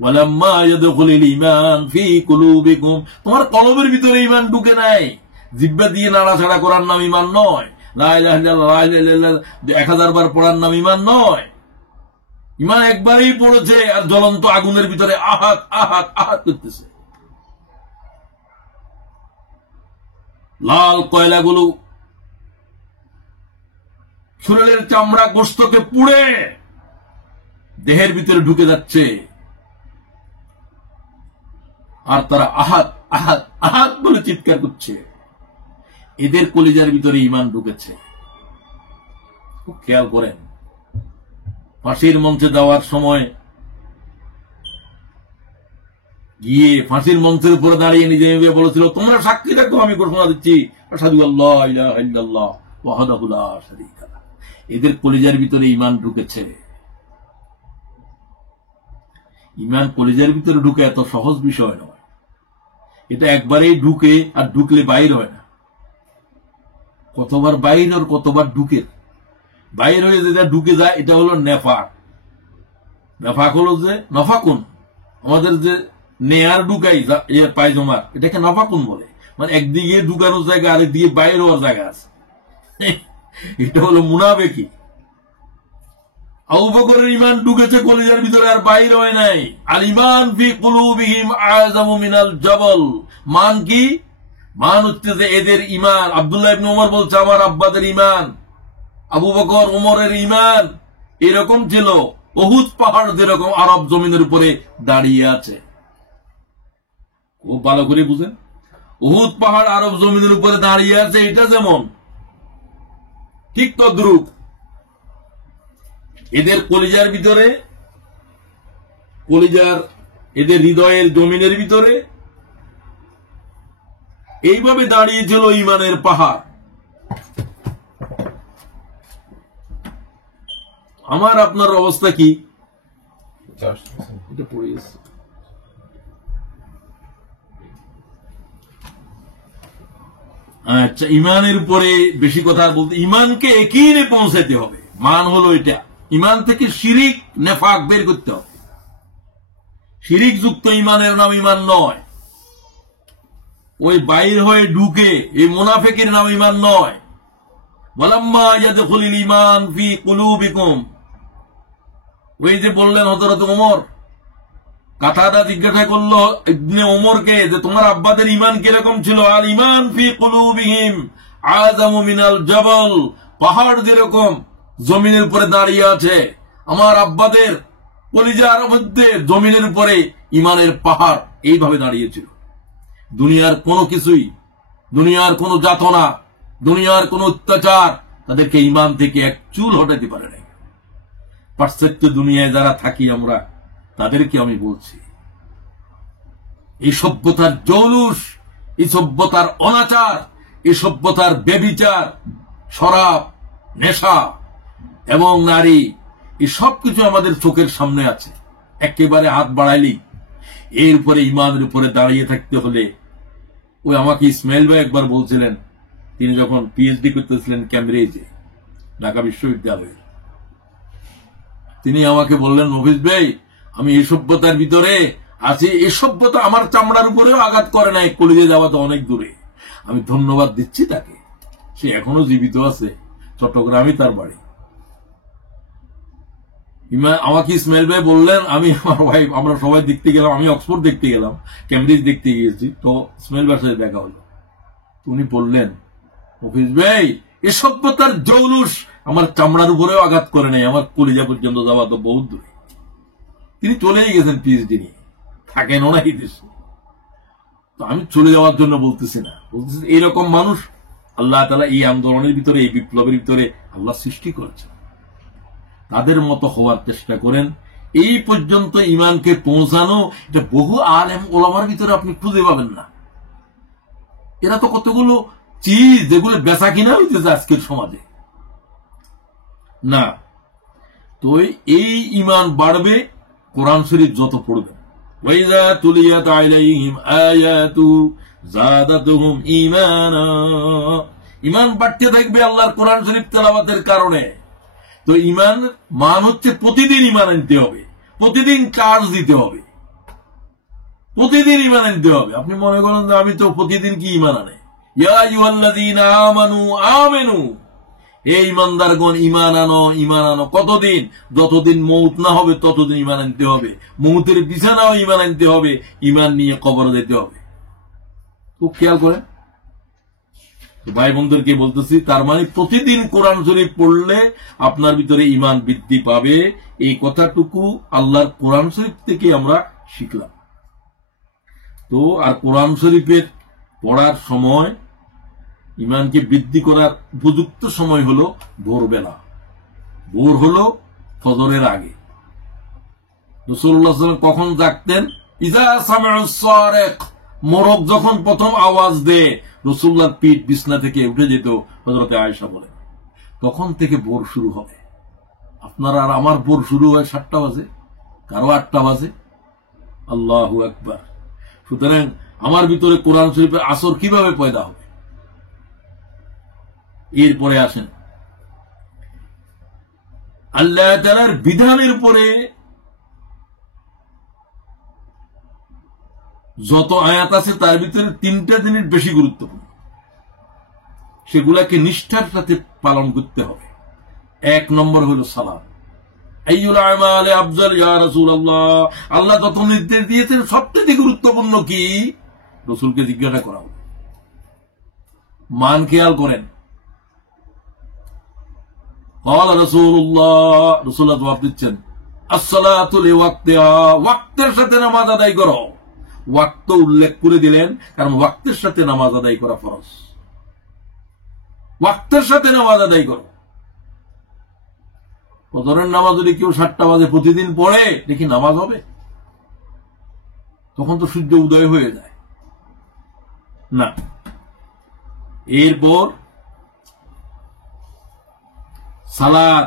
ওয়ালাম্মা ইয়াদখুলুল ঈমান ফি কুলুবিকুম, তোমার কলবের ভিতরে ঈমান ঢুকে নাই। জিহ্বা দিয়ে নাড়াচাড়া করার নাম ঈমান নয়। লা ইলাহা ইল্লাল্লাহ, লা ইলাহা ইল্লাল্লাহ 1000 বার পড়ার নাম ঈমান নয়। ঈমান একবারই পড়েছে আর জ্বলন্ত আগুনের ভিতরে আহাত আহাত আহাত করতেছে। লাল কয়লাগুলো শরীরের চামড়া গোশতকে পুড়ে দেহের ভিতরে ঢুকে যাচ্ছে, আর তারা আহাত আহাত আহাত বলে চিৎকার করছে। এদের কলিজার ভিতরে ইমান ঢুকেছে। খুব খেয়াল করেন, ফাঁসির মঞ্চে যাওয়ার সময় গিয়ে ফাঁসির মঞ্চের উপরে দাঁড়িয়ে নিজে নিজে বলেছিল, তোমরা সাক্ষী থাকো, আমি ঘোষণা দিচ্ছি আশহাদু আল্লা ইলাহা ইল্লাল্লাহ ওয়াহদাহু লা শারীকা লাহু। এদের কলিজার ভিতরে ইমান ঢুকেছে। ইমান কলিজার ভিতরে ঢুকে এত সহজ বিষয় নয়। এটা একবারেই ঢুকে, আর ঢুকলে বাইর হয় না। কতবার বাইর আর কতবার ঢুকে। বাইর হয়ে যেটা ঢুকে যায় এটা হলো নেফাক। নেফাক হলো যে নফাকুন, আমাদের যে নেয়ার ঢুকাই পায়জমার, এটাকে নফাকুন বলে। মানে একদিকে ঢুকানোর জায়গা, আরেকদিকে বাইর হওয়ার জায়গা আছে। এটা হলো মুনাফিকি। আবু বকরের ঈমান ঢুকেছে কলিজার ভিতরে, আর বাইর হয় নাই। আল ঈমান ফি কুলুবিহিম আযামু মিনাল জাবাল। মান কি? মান হচ্ছে যে এদের ঈমান। আব্দুল্লাহ ইবনে ওমর বলছে, আমার আব্বাদের ঈমান, আবু বকর ওমরের ঈমান এরকম ছিল, উহুদ পাহাড় যেরকম আরব জমিনের উপরে দাঁড়িয়ে আছে। খুব ভালো করে বুঝেন, উহুদ পাহাড় আরব জমিনের উপরে দাঁড়িয়ে আছে, এটা যেমন ঠিক তদ্রূপ এদের কলিজার ভিতরে, এদের হৃদয়ের জমিনের ভিতরে এইভাবে দাঁড়িয়েছিল ঈমানের পাহাড়। আমার আপনার অবস্থা কি? এটা পড়ে গেছে। আচ্ছা, ঈমানের উপরে বেশি কথা বলতে, ঈমানকে ইয়াকিনে পৌঁছাতে হবে। মান হলো এটা। ঈমান থেকে শিরিক নেফাক বের করতে হবে। শিরিক যুক্ত ঈমানের নাম ঈমান নয়। ওই বাইর হয়ে ঢুকে এই মুনাফিকের নাম ঈমান নয়। ওয়ালাম্মা ইয়াদখুলুল ঈমান ফি কুলুবিকুম, ওই যে বললেন হযরত ওমর, কাতাদা জিজ্ঞাসা করলো ইবনে ওমরকে যে তোমার আব্বাদের ঈমান কিরকম ছিল? আল ঈমান ফি কুলুবিহিম আযামু মিনাল জাবাল। পাহাড় যেরকম জমিনের উপরে দাঁড়িয়ে আছে, আমার আব্বাদের কলিজার মধ্যে জমিনের উপরে ঈমানের পাহাড় এইভাবে দাঁড়িয়েছিল। দুনিয়ার কোনো কিছুই, দুনিয়ার কোনো যাতনা, দুনিয়ার কোনো অত্যাচার তাদেরকে ঈমান থেকে এক চুল হটাতে পারে নাই। পাশ্চাত্য দুনিয়ায় যারা থাকি আমরা, তাদেরকে আমি বলছি, এই সভ্যতার জৌলুস, এই সভ্যতার অনাচার, এই সভ্যতার বেবিচার, শরাব, নেশা এবং নারী, এই সবকিছু আমাদের চোখের সামনে আছে। একেবারে হাত বাড়াইলেই এর উপরে ঈমানের উপরে দাঁড়িয়ে থাকতে হলে, ওই আমাকে ইসমাইল ভাই একবার বলছিলেন, তিনি যখন পিএইচডি করতেছিলেন ক্যামব্রিজে, ঢাকা বিশ্ববিদ্যালয়ে, তিনি আমাকে বললেন, মফিজ ভাই, আমি এই সভ্যতার ভিতরে আছি, এই সভ্যতা আমার চামড়ার উপরেও আঘাত করে নাই, কলেজে যাওয়া তো অনেক দূরে। আমি ধন্যবাদ দিচ্ছি তাকে, সে এখনো জীবিত আছে, চট্টগ্রামে তার বাড়ি। আমাকে ইসমাইল ভাই বললেন, আমি আমার ওয়াইফ, আমরা সবাই দেখতে গেলাম, আমি অক্সফোর্ড দেখতে গেলাম, ক্যামব্রিজ দেখতে গিয়েছি, তো ইসমাইল ভাইয়ের সাথে দেখা হলো। উনি বললেন, মফিজ ভাই, এই সভ্যতার জৌলুস আমার চামড়ার উপরেও আঘাত করে নাই, আমার কলিজা পর্যন্ত যাওয়া তো বহুত দূরে। তিনি চলেই গেছেন পিএইচডি নিয়ে, থাকেন না এই দেশে। তো আমি চলে যাওয়ার জন্য বলতেছি না, বলতেছি এরকম মানুষ আল্লাহ তাআলা এই আন্দোলনের ভিতরে, এই বিপ্লবের ভিতরে আল্লাহ সৃষ্টি করেছেন। তাদের মতো হওয়ার চেষ্টা করেন। এই পর্যন্ত ঈমানকে পৌঁছানো, এটা বহু আলেম ওলামার ভিতরে আপনি খুঁজে পাবেন না। এরা তো কতগুলো চিজ যেগুলো বেচা কিনা হইতেছে আজকের সমাজে না। তো এই ঈমান বাড়বে কোরআন শরীফ যত পড়বেন। ওয়াইযা তুলিয়াত আলাইহিম আয়াতুহু যাদাতুহুম ঈমানা, ঈমান বাড়তে থাকবে আল্লাহর কোরআন শরীফ তেলাওয়াতের কারণে। তো ঈমান মান হচ্ছে প্রতিদিন ঈমান আনতে হবে, প্রতিদিন চার্জ দিতে হবে, প্রতিদিন ঈমান আনতে হবে। আপনি মনে করেন যে আমি তো প্রতিদিন কি ঈমান আনে, ইয়া আইয়ুহাল্লাযীনা আমানু আমিনু, এই ঈমানদারগণ ঈমান আনো, ঈমান আনো। কতদিন? যতদিন মউত না হবে ততদিন ঈমান আনতে হবে। মউতের বিছানাও ঈমান আনতে হবে, ঈমান নিয়ে কবরে যেতে হবে। খুব খেয়াল করেন ভাই বন্ধুদেরকে বলতেছি, তার মানে প্রতিদিন কোরআন শরীফ পড়লে আপনার ভিতরে ঈমান বৃদ্ধি পাবে। এই কথাটুকু আল্লাহর কোরআন শরীফ থেকে আমরা শিখলাম। তো আর কোরআন শরীফের পড়ার সময় ইমানকে বৃদ্ধি করার উপযুক্ত সময় হলো ভোরবেলা। ভোর হলো ফজরের আগে। রাসূলুল্লাহ সাল্লাল্লাহু আলাইহি ওয়াসাল্লাম কখন জাগতেন? ইযা সামি'উস সারিক, মোরগ যখন প্রথম আওয়াজ দেয় রাসূলুল্লাহর পিঠ বিছনা থেকে উঠে যেত। হযরতে আয়েশা বলেন তখন থেকে ভোর শুরু হবে। আপনার আর আমার ভোর শুরু হয় 7টা বাজে, কারো 8টা বাজে। আল্লাহু আকবার। সুতরাং আমার ভিতরে কোরআন শরীফের আসর কিভাবে পয়দা হবে? এরপরে আসেন আল্লাহ তাআলার বিধানের উপরে যত আয়াত আছে তার ভিতরে 3টা জিনিস বেশি গুরুত্বপূর্ণ, সেগুলাকে নিষ্ঠার সাথে পালন করতে হবে। 1 নম্বর হলো সালাত। আইয়ুল আমালি আফজাল ইয়া রাসূলুল্লাহ, আল্লাহ যত নির্দেশ দিয়েছেন সবচেয়ে গুরুত্বপূর্ণ কি? রাসূলকে জিজ্ঞাসা করা হবে। মান খেয়াল করেন। ক্বালা রাসূলুল্লাহ, রাসূলুল্লাহ জবাব দিচ্ছেন আসসালাতু লিওয়াক্তিহা, ওয়াক্তের সাথে নামাজ আদায় করো। ওয়াক্ত উল্লেখ করে দিলেন কারণ ওয়াক্তের সাথে নামাজ আদায় করা ফরজ। ওয়াক্তের সাথে নামাজ আদায় করো। ফজরের নামাজ যদি কেউ 7টা বাজে প্রতিদিন পড়ে, দেখি নামাজ হবে? তখন তো সূর্য উদয় হয়ে যায় না। এরপর সালাত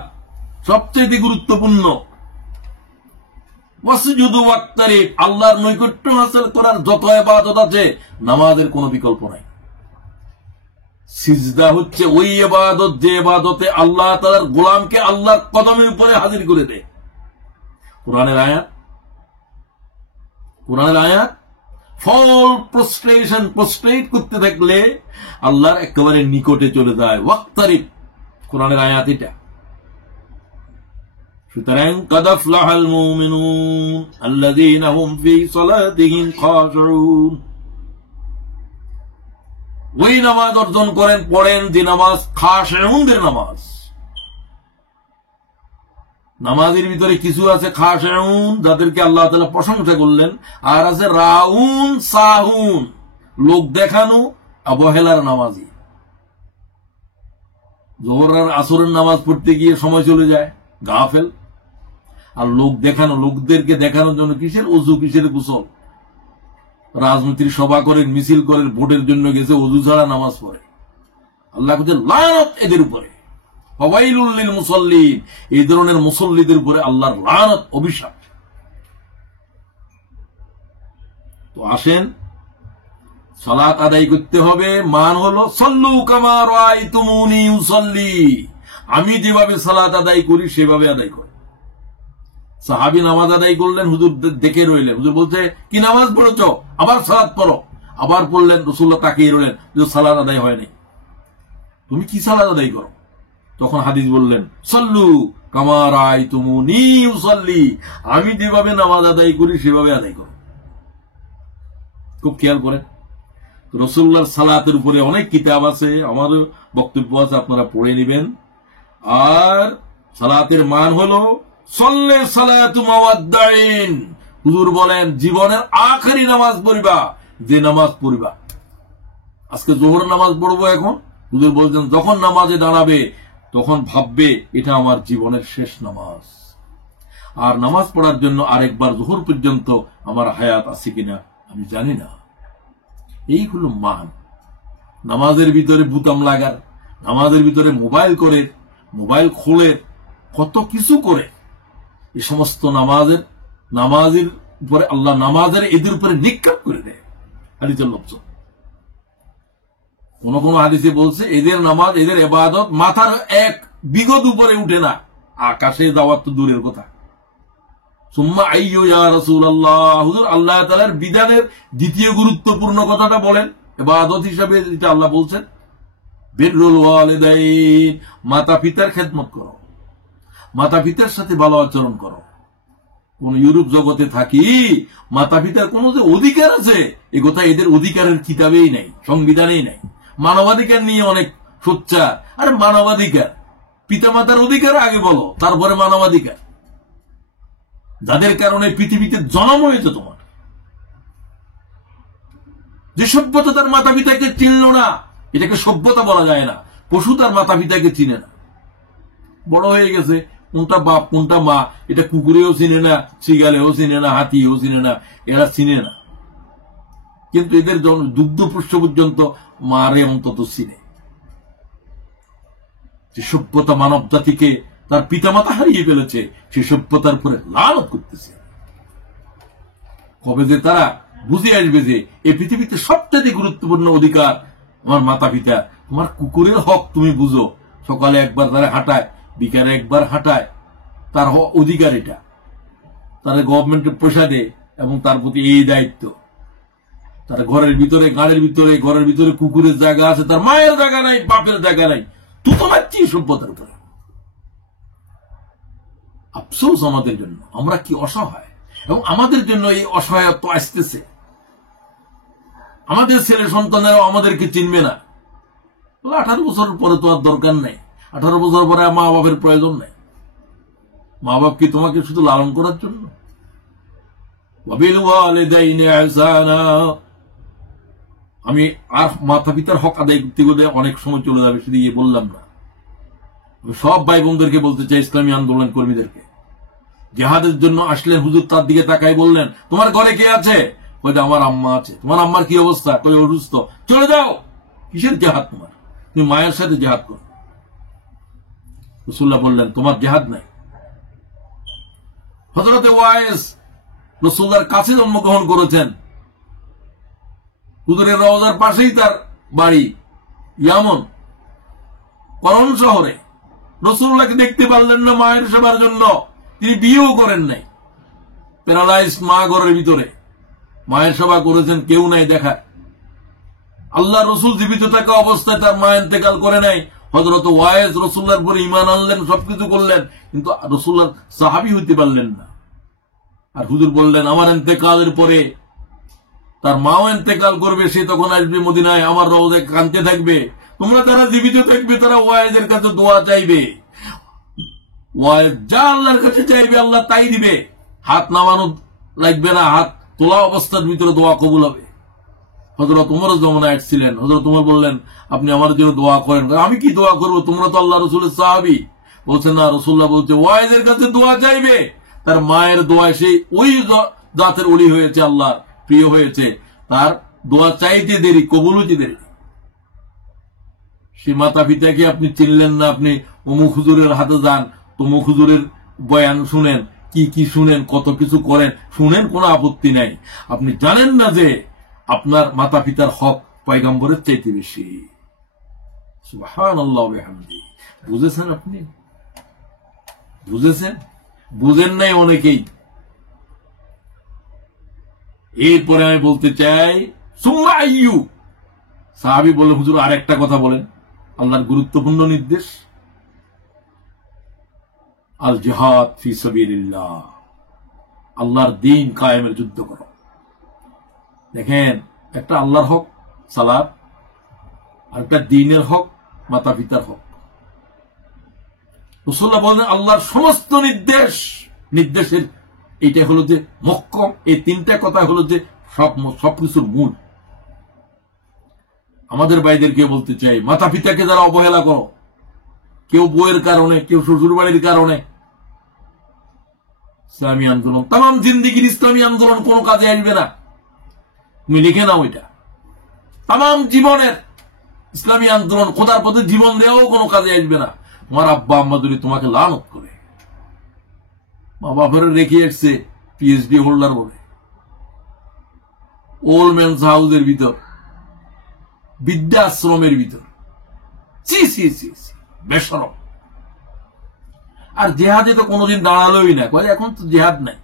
সবচেয়ে গুরুত্বপূর্ণ। ওয়াসজুদু ওয়াক্তারিব, আল্লাহর নৈকট্য হাসিল করার যত ইবাদত আছে নামাজের কোনো বিকল্প নাই। সিজদা হচ্ছে ওই ইবাদত যে ইবাদতে আল্লাহ তাআলার গোলামকে আল্লাহর কদমের উপরে হাজির করে দেয়। কোরআনের আয়াত ফল প্রস্ট্রেশন, প্রস্ট্রেট করতে থাকলে আল্লাহর একেবারে নিকটে চলে যায়। ওয়াক্তারিব কোরআনের আয়াত এটা। সুতরাং কাদ আফলাহাল মুমিনুন আল্লাযীনা হুম ফী সালাতিহিম খাশিউন, ওই নামাজ অর্জন করেন, পড়েন যে নামাজ খাশিউনদের নামাজ। নামাজের ভিতরে কিছু আছে খাশিউন, যাদেরকে আল্লাহ তাআলা প্রশংসা করলেন, আর আছে রাউন সাহুন, লোক দেখানো অবহেলার নামাজি। যোহর আর আসরের নামাজ পড়তে গিয়ে সময় চলে যায়, গাফেল। আর লোক দেখানো, লোকদেরকে দেখানোর জন্য কিসের ওযু, কিসের গোসল, রাজনীতির সভা করেন, মিছিল করেন, ভোটের জন্য গেছে, ওযু ছাড়া নামাজ পড়ে। আল্লাহ বলেন লানত এদের উপরে, ফাওয়াইলুল লিল মুসাল্লিন, এই ধরনের মুসল্লিদের উপরে আল্লাহর লানত, অভিশাপ। তো আসেন সালাত আদায় করতে হবে। মান হলো সাল্লু কামা রাআইতুমুনি উসাল্লি, আমি যেভাবে সালাত আদায় করি সেভাবে আদায় করি। সাহাবী নামাজ আদায় করলেন, হুজুর দেখে রইলেন। হুজুর বলছে কি নামাজ পড়েছ? আবার সালাত পড়ো। আবার পড়লেন, রাসূলুল্লাহ তাকিয়ে রইলেন, যে সালাত আদায় হয়নি। তুমি কি সালাত আদায় করো? তখন হাদিস বললেন সাল্লু কামা রাআইতুমুনি উসাল্লি, আমি যেভাবে নামাজ আদায় করি সেভাবে আদায় করো। খুব খেয়াল করেন। রাসূলুল্লাহর সালাতের উপরে অনেক কিতাব আছে, আমারও বক্তব্য আছে, আপনারা পড়ে নেবেন। আর সালাতের মান হলো সল্লে সালাতু মাওয়াদ্দাইন, হুজুর বলেন জীবনের আখেরি নামাজ পড়িবা, যে নামাজ পড়িবা। আজকে যোহর নামাজ পড়বো, এখন হুজুর বলছেন যখন নামাজে দাঁড়াবে তখন ভাববে এটা আমার জীবনের শেষ নামাজ। আর নামাজ পড়ার জন্য আরেকবার যোহর পর্যন্ত আমার হায়াত আছে কিনা আমি জানি না। এই হলো মান। নামাজের ভিতরে বুতাম লাগার, নামাজের ভিতরে মোবাইল খোলে, কত কিছু করে। এই সমস্ত নামাজের উপরে আল্লাহ নামাজের এদের উপরে নিক্ষেপ করে দেয়। হাদিসের লফজ, কোন কোন হাদিসে বলছে এদের নামাজ, এদের ইবাদত মাথার এক বিগত উপরে উঠে না, আকাশে যাওয়ার তো দূরের কথা। সুম্মা আইয়ু ইয়া রাসূলুল্লাহ, হুজুর আল্লাহ তাআলার বিধানের দ্বিতীয় গুরুত্বপূর্ণ কথাটা বলেন ইবাদত হিসাবে, যেটা আল্লাহ বলছেন বিররুল ওয়ালিদাইন, মাতা পিতার খেদমত করো, মাতা পিতার সাথে ভালো আচরণ করো। কোন ইউরোপ জগতে থাকি মাতা পিতার কোন যে অধিকার আছে, এ কথা এদের অধিকারের কিতাবেই নাই, সংবিধানেই নাই। মানবাধিকার নিয়ে অনেক সোচ্চার। আরে মানবাধিকার, পিতামাতার অধিকার আগে বলো, তারপরে মানবাধিকার। যাদের কারণে পৃথিবীতে জন্ম হয়েছে তোমার, যে সভ্যতা তার মাতা পিতাকে চিনল না, এটাকে সভ্যতা বলা যায় না। পশু তার মাতা পিতাকে চিনে না, বড় হয়ে গেছে, কোনটা বাপ কোনটা মা এটা কুকুরেও চিনে না, শিগালেও চিনে না, হাতিও চিনে না, এরা চিনে না। কিন্তু এদের দুগ্ধ পুষ্য পর্যন্ত মারে অন্তত চিনে। যে সভ্যতা মানব জাতিকে তার পিতামাতা হারিয়ে ফেলেছে, সে সভ্যতার উপরে লালত করতেছে। কবে যে তারা বুঝে আসবে যে এই পৃথিবীতে সবচেয়ে গুরুত্বপূর্ণ অধিকার আমার মাতা পিতা। তোমার কুকুরের হক তুমি বুঝো, সকালে একবার তারা হাঁটায়, বিকালে একবার হাঁটায়, তার অধিকার এটা, তারা গভর্নমেন্টের পয়সা দেয় এবং তার প্রতি এই দায়িত্ব। তার ঘরের ভিতরে ঘরের ভিতরে কুকুরের জায়গা আছে, তার মায়ের জায়গা নাই, বাপের জায়গা নাই, তুই তো মারছি সভ্যতার উপরে। আফসোস আমাদের জন্য, আমরা কি অসহায়, এবং আমাদের জন্য এই অসহায়ত্ব আসতেছে। আমাদের ছেলে সন্তানেরাও আমাদেরকে চিনবে না। 18 বছর পরে তো আর দরকার নেই, 18 বছর পরে মা বাপের প্রয়োজন নেই। মা বাপ কি তোমাকে শুধু লালন করার জন্য? আমি আর মাতা পিতার হক আদায় করতে গেলে অনেক সময় চলে যাবে, শুধু ইয়ে বললাম না। সব ভাই বোনদেরকে বলতে চাই, ইসলামী আন্দোলন কর্মীদেরকে, জেহাদের জন্য আসলেন হুজুর, তার দিকে তাকাই বললেন, তোমার ঘরে কে আছে? কইতে আমার আম্মা আছে। তোমার আম্মার কি অবস্থা? কই অসুস্থ। চলে যাও। কিসের জেহাদ তোমার? তুমি মায়ের সাথে জেহাদ করো। রাসূলুল্লাহ বললেন তোমার জেহাদ নাই। হযরতে ওয়াইস রাসূলুল্লাহর কাছে জন্মগ্রহণ করেছেন, হুজুরের রওজার পাশেই তার বাড়ি, ইয়ামন করন শহরে। রাসূলুল্লাহকে দেখতে পারলেন না মায়ের সেবার জন্য, তিনি বিয়েও করেন নাই। প্যারালাইজড মা ঘরের ভিতরে, মায়ের সেবা করেছেন, কেউ নাই দেখা। আল্লাহ রসুল জীবিত থাকা অবস্থায় তার মা ইন্তেকাল করে নাই। হযরত ওয়াইস রাসূলুল্লাহর উপরে ঈমান আনলেন, সবকিছু করলেন, কিন্তু রাসূলুল্লাহ সাহাবী হইতে পারলেন না। আর হুজুর বললেন আমার ইন্তেকালের পরে তার মাও ইন্তেকাল করবে, সে তখন আসবে মদিনায়, আমার রওজায় কাঁদতে থাকবে। তোমরা যারা জীবিত থাকবে তারা ওয়াইজের কাছে দোয়া চাইবে, ওয়াইজ যা আল্লাহর কাছে চাইবে আল্লাহ তাই দিবে। হাত নামানো লাগবে না, হাত তোলা অবস্থার ভিতরে দোয়া কবুল হবে। হযরত ওমর জমানায় আসছিলেন, হযরত ওমর বললেন আপনি আমার জন্য দোয়া করেন। আমি কি দোয়া করবো, তোমরা তো আল্লাহ রসুলের সাহাবী। বলছেন না, রাসূলুল্লাহ বলছে ওয়াইজের কাছে দোয়া চাইবে, তার মায়ের দোয়া, সেই ওই জাতের ওলি হয়েছে, আল্লাহ প্রিয় হয়েছে, তার দোয়া চাইতে দেরি, কবুল হইতে দেরি। সে মাতা পিতাকে আপনি চিনলেন না, আপনি অমুক হুজুরের হাতে যান, তমুক হুজুরের বয়ান শুনেন, কি কি শুনেন, কত কিছু করেন, শুনেন, কোনো আপত্তি নাই। আপনি জানেন না যে আপনার মাতা পিতার হক পয়গম্বরের চাইতে বেশি। সুবহানাল্লাহ ওয়া বিহামদিহি। বুঝেছেন আপনি? বুঝেছেন? বুঝেন নাই অনেকেই। এরপরে আমি বলতে চাই, সুম্মা আইয়ু। সাহাবী বলে হুজুর আর একটা কথা বলেন। আল্লাহর গুরুত্বপূর্ণ নির্দেশ, আল জিহাদ ফি সাবিলিল্লাহ, আল্লাহর দ্বীন কায়েমের যুদ্ধ করো। দেখেন, একটা আল্লাহর হক সালাত, আর একটা দ্বীনের হক মাতা পিতার হক। রাসূলুল্লাহ বলেন আল্লাহর সমস্ত নির্দেশের এইটা হলো যে মহকম, এই তিনটা কথা হলো যে সবকিছুর মূল। আমাদের ভাইদেরকে বলতে চাই, মাতা পিতাকে যারা অবহেলা করো, কেউ বইয়ের কারণে, কেউ শ্বশুর বাড়ির কারণে, ইসলামী আন্দোলন, তাম জিন্দিগির ইসলামী আন্দোলন কোনো কাজে আসবে না। তুমি লিখে নাও, এটা তাম জীবনের ইসলামী আন্দোলন, খোদার পথে জীবন দেওয়াও কোনো কাজে আসবে না। তোমার আব্বা আম্মা যদি তোমাকে লানত করে, মা বাপের রেখে আসছে পিএইচডি হোল্ডার বলে, ওল্ড ম্যানস হাউসের ভিতর, বৃদ্ধাশ্রমের ভিতর, বেশরম। আর জেহাদে তো কোনোদিন দাঁড়ালোই না, কয় এখন তো জেহাদ নাই।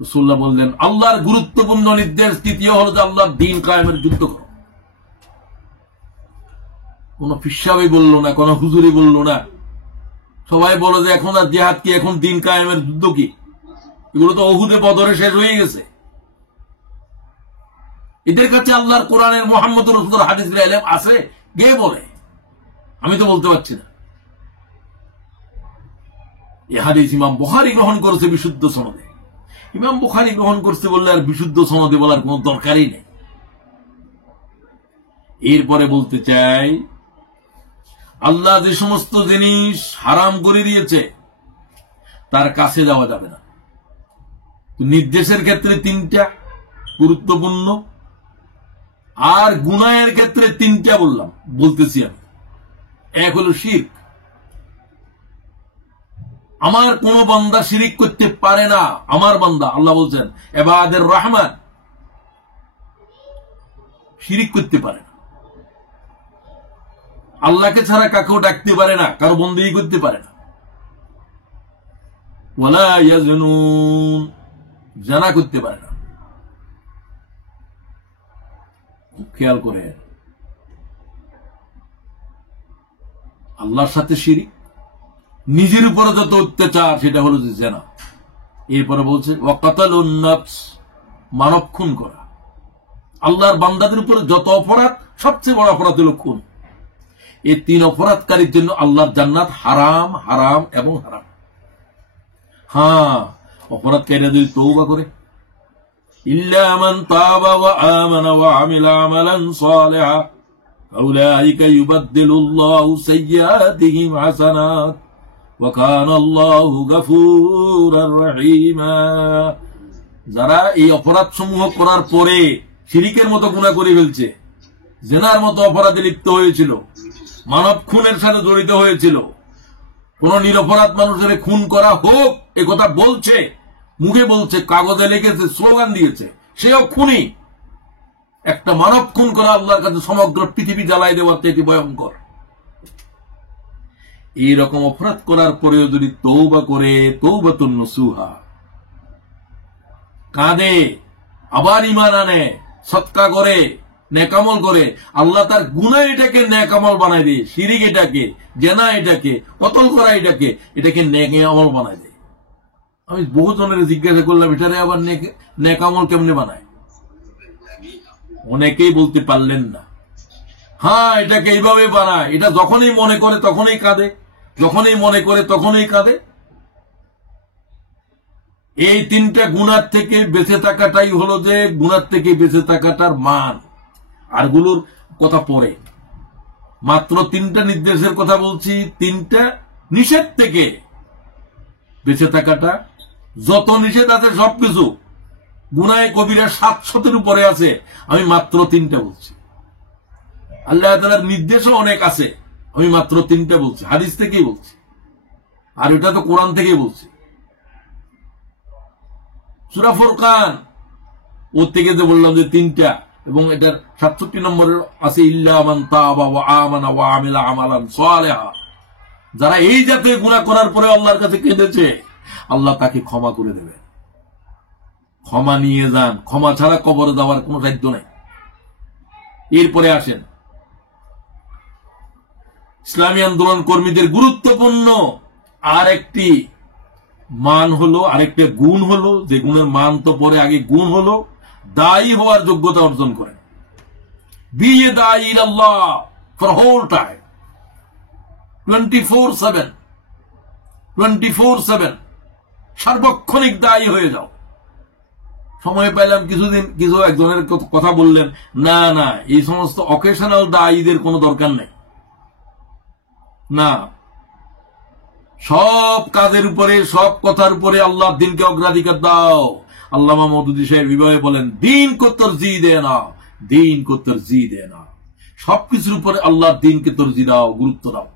রাসূলুল্লাহ বললেন আল্লাহর গুরুত্বপূর্ণ নির্দেশ তৃতীয় হলো যে আল্লাহর দ্বীন কায়েমের যুদ্ধ করো। কোন ফিসাবই বললো না, কোন হুজুরি বললো না। সবাই বলে যে এখন আর জেহাদ কি, এখন দ্বীন কায়েমের যুদ্ধ কি? এগুলো তো উহুদে বদরে শেষ হয়ে গেছে। এদের কাছে আল্লাহর কোরআনের মুহাম্মদ রাসূলুল্লাহর হাদিসের ইলম আছে, কে বলে? আমি তো বলতে পারছি না। এই হাদিস ইমাম বুখারী গ্রহণ করেছে বিশুদ্ধ সনদে। ইমাম বুখারী গ্রহণ করতে বললে আর বিশুদ্ধ সনদে বলার কোনো দরকারই নেই। এরপরে বলতে চাই, আল্লাহ যে সমস্ত জিনিস হারাম করে দিয়েছে তার কাছে যাওয়া যাবে না। নির্দেশের ক্ষেত্রে 3টা গুরুত্বপূর্ণ, আর গুনাহের ক্ষেত্রে 3টা বলতেছি আমি। এক হলো শিরক। আমার কোন বান্দা শিরিক করতে পারে না। আমার বান্দা, আল্লাহ বলছেন ইবাদের রহমান, শিরিক করতে পারে না। আল্লাহকে ছাড়া কাকেও ডাকতে পারে না, কারো বন্দেগী করতে পারে না। ওয়ালা ইয়াজনুন, জানা করতে পারে না। খেয়াল করে, আল্লাহর সাথে শিরিক, নিজের উপরে যত অত্যাচার সেটা হলো যে জেনা। এরপরে বলছে ওয়াকাতালুন নাফস, মানব খুন করা। আল্লাহর বান্দাদের উপরে যত অপরাধ, সবচেয়ে বড় অপরাধ হলো খুন। এই 3 অপরাধকারীর জন্য আল্লাহর জান্নাত হারাম, হারাম এবং হারাম। হ্যাঁ, অপরাধকারীরা যদি তওবা করে, ইল্লা মান তাবা ওয়া আমানা ওয়া আমিলা আমালান সালিহা ফাউলাইকা ইউবাদদিলুল্লাহু সাইয়্যাতিহিম হাসানাত ওয়া কানা আল্লাহু গফুরার রহিমা। যারা এই অপরাধ সমূহ করার পরে শিরিকের মতো গুনাহ করে ফেলছে, জিনার মতো অপরাধে লিপ্ত হয়েছিল, মানব খুনের সাথে জড়িত হয়েছিল, কোন নিরপরাধ মানুষের খুন করা হোক এ কথা বলছে, মুখে বলছে, কাগজে লিখেছে, স্লোগান দিয়েছে, সেও খুনি। একটা মানব খুন করা আল্লাহর কাছে সমগ্র পৃথিবী জ্বালাই দেওয়ার থেকে ভয়ঙ্কর। এইরকম অপরাধ করার পরেও যদি তওবা করে, তওবাতুন নসুহা, কাঁদে, আবার ঈমান আনে, সদকা করে, নেকামল করে, আল্লাহ তার গুনাহ এটাকে নেকামল বানায় দেয়। শিরিক এটাকে, জেনা এটাকে, কতল করা এটাকে নেকে আমল বানায় দেয়। আমি বহু জনের জিজ্ঞাসা করলাম, এটারে আবার নেকামল কেমনে বানায়? অনেকেই বলতে পারলেন না। হ্যাঁ, এটাকে এইভাবে বানায়। এটা যখনই মনে করে তখনই কাঁদে, যখনই মনে করে তখনই কাঁদে। এই 3টা গুনার থেকে বেঁচে থাকাটাই হলো যে গুনার থেকে বেঁচে থাকাটার মান। আর গুলোর কথা পরে, মাত্র 3টা নির্দেশের কথা বলছি। 3টা নিষেধ থেকে বেঁচে থাকাটা, যত নিষেধ আছে সবকিছু, গুনাহে কবিরা 700-এর উপরে আছে, আমি মাত্র 3টা বলছি। আল্লাহ তাআলার নির্দেশও অনেক আছে, আমি মাত্র 3টা বলছি, হাদিস থেকেই বলছি। আর এটা তো কোরআন থেকেই বলছি। সূরা ফুরকান, ওর থেকে যে বললাম যে 3টা, এবং এটার 67 নম্বরের আছে ইল্লা মান তাবা ওয়া আমানা ওয়া আমিলা আমালান সালিহা। যারা এই জাতীয় গুনাহ করার পরে আল্লাহর কাছে কেঁদেছে, আল্লাহ তাকে ক্ষমা করে দেবে। ক্ষমা নিয়ে যান, ক্ষমা ছাড়া কবরে যাওয়ার কোন সাধ্য নাই। এরপরে আসেন, ইসলামী আন্দোলন কর্মীদের গুরুত্বপূর্ণ আরেকটি মান হলো, আরেকটা গুণ হলো, যে গুণের মান তো পরে, আগে গুণ হলো দায়ী হওয়ার যোগ্যতা অর্জন করেন। বি এ দায়ী আল্লাহ ফর হোল টাইম, 24/7 সার্বক্ষণিক দায়ী হয়ে যাও। সময় পেলাম কিছুদিন, কিছু একজনের কথা বললেন, না না, এই সমস্ত অকেশনাল দায়ীদের কোনো দরকার নেই। না, সব কাজের উপরে, সব কথার উপরে আল্লাহর দিনকে অগ্রাধিকার দাও। আল্লামা মওদুদী সাহেব বিভাগে বলেন, দিন কো তরজিহ দেনা, দিন কো তরজিহ দেনা। সবকিছুর উপরে আল্লাহর দিনকে তরজিহ দাও, গুরুত্ব দাও।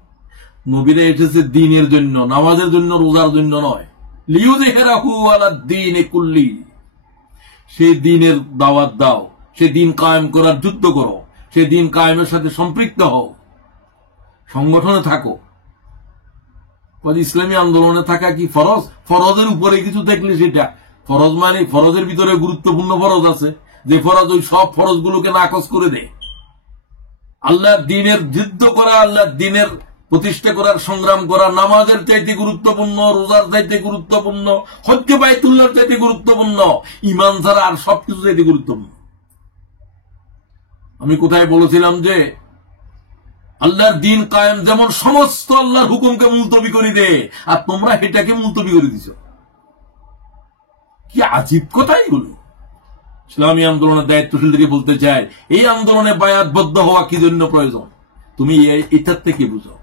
নবীরা এসেছে দিনের জন্য, নামাজের জন্য, রোজার জন্য নয়। লিইউযহিরাহু আলাদ দীনি কুল্লি, সে দিনের দাওয়াত দাও, সে দিন কায়েম করার যুদ্ধ করো, সে দিন কায়েমের সাথে সম্পৃক্ত হও, সংগঠনে থাকো। ইসলামী আন্দোলনে থাকা কি ফরজ? ফরজের উপরে কিছু দেখলে সেটা ফরজ, মানে ফরজের ভিতরে গুরুত্বপূর্ণ ফরজ আছে, যে ফরজ ওই সব ফরজ গুলোকে নাকচ করে দেয়। আল্লাহর দ্বীনের যুদ্ধ করা, আল্লাহর দ্বীনের প্রতিষ্ঠা করার সংগ্রাম করা নামাজের চাইতে গুরুত্বপূর্ণ, রোজার চাইতে গুরুত্বপূর্ণ, হজ্জে বাইতুল্লাহর চাইতে গুরুত্বপূর্ণ, ঈমান ছাড়া আর সবকিছু চাইতে গুরুত্বপূর্ণ। আমি কোথায় বলেছিলাম যে আল্লাহর দ্বীন কায়েম যেমন সমস্ত আল্লাহর হুকুমকে মুলতবি করে দে, আর তোমরা এটাকে মুলতবি করে দিছ। কি আজীব কথা এগুলো! ইসলামী আন্দোলনের দায়িত্বশীলদেরকে বলতে চাই, এই আন্দোলনে বায়াতবদ্ধ হওয়া কি জন্য প্রয়োজন, তুমি এটার থেকে বুঝো।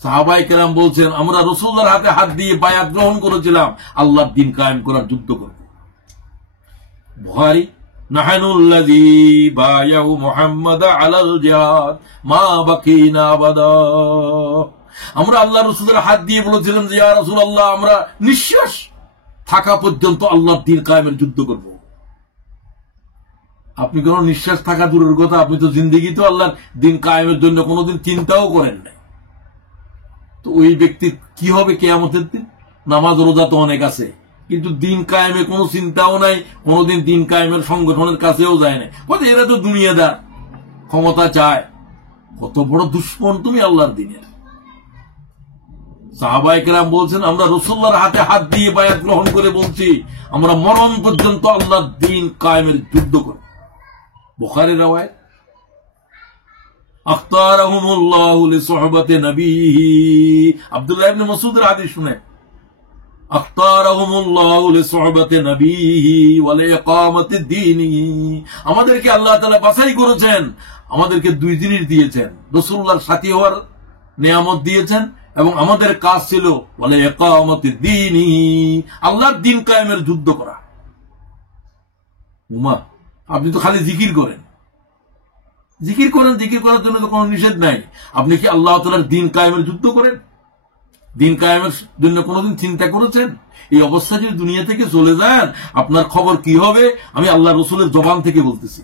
সাহাবায়ে কেরাম বলছেন, আমরা রাসূলুল্লাহর হাতে হাত দিয়ে বায়াত গ্রহণ করেছিলাম আল্লাহর দ্বীন কায়েম করার যুদ্ধ করব। বুখারী, নাহনুল্লাযী বায়াউ মুহাম্মাদ আলাল জিহাদ মা বাকিনা আবাদা। আমরা আল্লাহ রাসূলের হাত দিয়ে বলেছিলাম যে ইয়া রাসূলুল্লাহ, আমরা নিঃশ্বাস থাকা পর্যন্ত আল্লাহর দ্বীন কায়েমের যুদ্ধ করব। আপনি কোন নিঃশ্বাস থাকা দূরের কথা, আপনি তো জিন্দেগি তো আল্লাহর দ্বীন কায়েমের জন্য কোনোদিন চিন্তাও করেন নাই। তো ওই ব্যক্তি কি হবে কিয়ামতের দিন? নামাজ রোজা তো অনেক আছে, কিন্তু দ্বীন কায়েমে কোনো চিন্তাও নাই, কোনোদিন দ্বীন কায়েমের সংগঠনের কাছেও যায় না। এরা তো দুনিয়াদার, ক্ষমতা চায়। কত বড় দুশ্মন তুমি আল্লাহর দ্বীনের। সাহাবায়ে কেরাম বলছেন, আমরা রাসূলুল্লাহর হাতে হাত দিয়ে বায়াত গ্রহণ করে বলছি, আমরা মরণ পর্যন্ত আল্লাহর দ্বীন কায়েমের যুদ্ধ করব। বুখারীর রওয়ায়াত, আখতারাহুমুল্লাহু লিসুহবাতি নবীহি। আব্দুল্লাহ ইবনে মাসউদের হাদিস শুনে, আখতারাহুমুল্লাহু লিসুহবাতি নবীহি ওয়া লিইকামাতি দীনিহি। আমাদেরকে আল্লাহ তাআলা বাছাই করেছেন, আমাদেরকে দুই জিনিস দিয়েছেন, রাসূলুল্লাহর সাথী হওয়ার নিয়ামত দিয়েছেন, এবং আমাদের কাজ ছিল ওয়া লিইকামাতি দীনিহি, আল্লাহর দ্বীন কায়েমের যুদ্ধ করা। উমা, আপনি তো খালি জিকির করেন, জিকির করেন, জিকির করার জন্য তো কোনো নিষেধ নাই। আপনি কি আল্লাহ তাআলার দ্বীন কায়েমের যুদ্ধ করেন? দ্বীন কায়েমের জন্য কোনোদিন চিন্তা করেছেন? এই অবস্থা যদি দুনিয়া থেকে চলে যান, আপনার খবর কি হবে? আমি আল্লাহ রাসূলের জবান থেকে বলতেছি।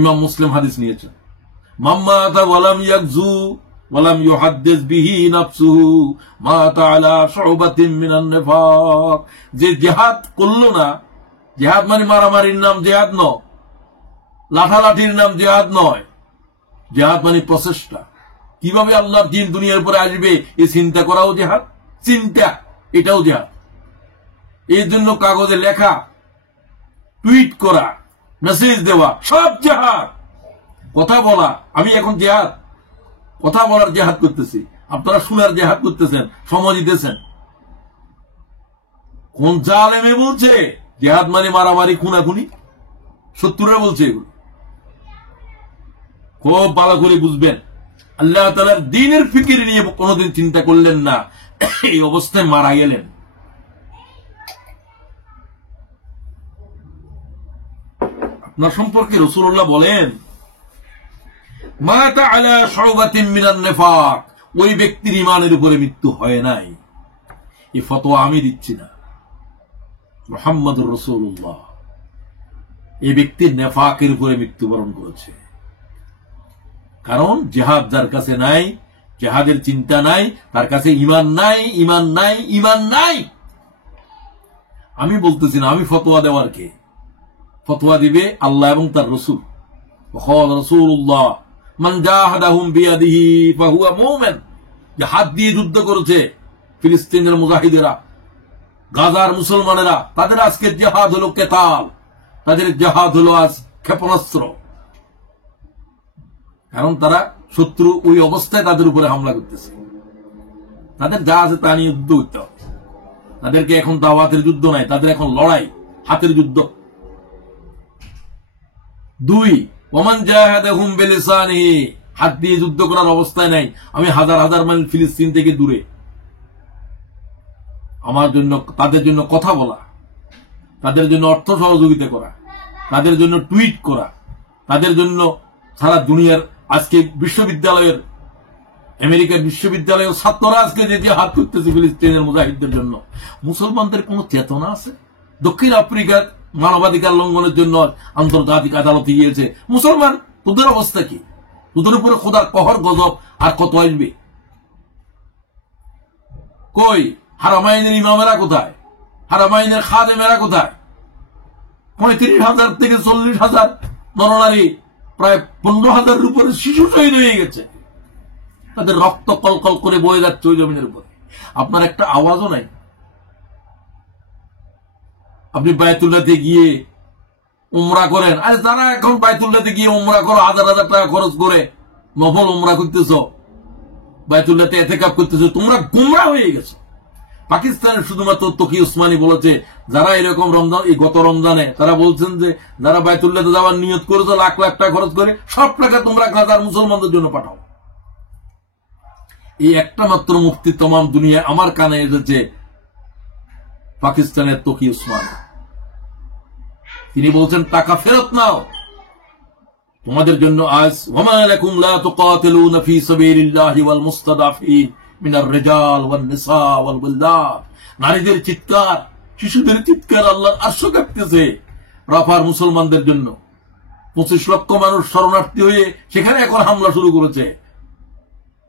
ইমাম মুসলিম হাদিস নিয়েছেন, মাম্মাতা ওয়ালাম ইয়াকজু ওয়ালাম ইউহাদ্দিস বিহি নাফসুহু মাতা আলা শুবাতিন মিনান নিফাক। যে জিহাদ করলো না, জিহাদ মানে মারামারির নাম জিহাদ নয়, লাঠালাঠির নাম জিহাদ নয়, জিহাদ মানে প্রচেষ্টা। কিভাবে আল্লাহর দ্বীন দুনিয়ার উপরে আসবে এই চিন্তা করাও জিহাদ, চিন্তা এটাও জিহাদ। এই জন্য কাগজে লেখা, টুইট করা, মেসেজ দেওয়া সব জিহাদ। কথা বলা, আমি এখন জিহাদ, কথা বলার জিহাদ করতেছি, আপনারা শোনার জিহাদ করতেছেন, সময় দিতেছেন। কোন জালেমে বলছে জিহাদ মানে মারামারি, খুনাখুনি? শত্রুরা বলছে এগুলো। খুব ভালো করে বুঝবেন, আল্লাহ তাআলার দ্বীনের ফিকির নিয়ে কোনোদিন চিন্তা করলেন না, এই অবস্থায় মারা গেলেন। আপনার সম্পর্কে রাসূলুল্লাহ বলেন, মাতা আলা শুবাতিন মিনান নিফাক, ওই ব্যক্তির ঈমানের উপরে মৃত্যু হয় নাই। এই ফতোয়া আমি দিচ্ছি না, মুহাম্মদুর রাসূলুল্লাহ। এই ব্যক্তি নেফাকের উপরে মৃত্যুবরণ করেছে। কারণ জিহাদ যার কাছে নাই, জিহাদের চিন্তা নাই, তার কাছে ঈমান নাই, ঈমান নাই, ঈমান নাই। আমি বলতেছি না, আমি ফতোয়া দেওয়ার কে? ফতোয়া দিবে আল্লাহ এবং তার রাসূল। ওয়াকাল রাসূলুল্লাহ মান জাহাদাহুম বিয়াদিহি ফাহুয়া মুমিন। যে হাত দিয়ে যুদ্ধ করেছে ফিলিস্তিনের মুজাহিদেরা, গাজার মুসলমানেরা, তাদের আজকে জিহাদ হলো কেতাল, তাদের জিহাদ হলো আজ ক্ষেপণাস্ত্র। কারণ তারা শত্রু ওই অবস্থায় তাদের উপরে হামলা করতেছে, তাদের যা আছে তা নিয়ে যুদ্ধ করতে হবে। তাদেরকে এখন দাওয়াতের যুদ্ধ নাই, তাদের এখন লড়াই, হাতের যুদ্ধ। দুই, ওমান জাহাদাহুম বিলিসানিহি, হাত দিয়ে যুদ্ধ করার অবস্থায় নাই। আমি হাজার হাজার মাইল ফিলিস্তিন থেকে দূরে, আমার জন্য, তাদের জন্য কথা বলা, তাদের জন্য অর্থ সহযোগিতা করা, তাদের জন্য টুইট করা, তাদের জন্য সারা দুনিয়ার আজকে বিশ্ববিদ্যালয়ের, আমেরিকার বিশ্ববিদ্যালয়ের ছাত্ররা আজকে যে হাত করতেছে ফিলিস্তিনের মুজাহিদদের জন্য। মুসলমানদের কোন চেতনা আছে? দক্ষিণ আফ্রিকার মানবাধিকার লঙ্ঘনের জন্য আন্তর্জাতিক আদালতে গিয়েছে মুসলমান, তোদের অবস্থা কি? তোদের উপরে খোদার কহর গজব আর কত আসবে? কই হারামাইনের ইমামেরা কোথায়? হারামাইনের খাদেমেরা কোথায়? 35,000 থেকে 40,000 নরনারী, প্রায় 15,000-এর উপরে শিশু শহীদ হয়ে গেছে। তাদের রক্ত কলকল করে বয়ে যাচ্ছে ওই জমিনের উপরে। আপনার একটা আওয়াজও নাই। আপনি বায়তুল্লাহতে গিয়ে উমরা করেন, আরে তারা এখন বায়তুল্লাহতে গিয়ে উমরা করো, হাজার হাজার টাকা খরচ করে নফল উমরা করতেছ, বায়তুল্লাহতে ইতিকাফ করতেছ, তোমরা গুমরা হয়ে গেছো। পাকিস্তানের শুধুমাত্র তকি উসমানী বলেছে, যারা এরকম রমজান, এই গত রমজানে তারা বলছেন যে যারা বায়তুল্লাহতে যাওয়ার নিয়ত করেছে লাখ লাখ টাকা খরচ করে, সব টাকা তোমরা গাজার মুসলমানদের জন্য পাঠাও। এই একটা মাত্র মুফতি তমাম দুনিয়ায় আমার কানে এসেছে, পাকিস্তানের তকি উসমান। তিনি বলছেন টাকা ফেরত নাও, তোমাদের জন্য আজ ওয়ামা লাকুম লা তুকাতিলুনা ফি সাবিলিল্লাহি ওয়াল মুস্তাদাফিন মিনার রিজাল ওয়ান নিসা ওয়াল বিলদান। নারীদের চিৎকার, শিশুদের চিৎকার আল্লাহর আরশ কাঁপতেছে রাফার মুসলমানদের জন্য। 25 লক্ষ মানুষ শরণার্থী হয়ে সেখানে এখন হামলা শুরু করেছে।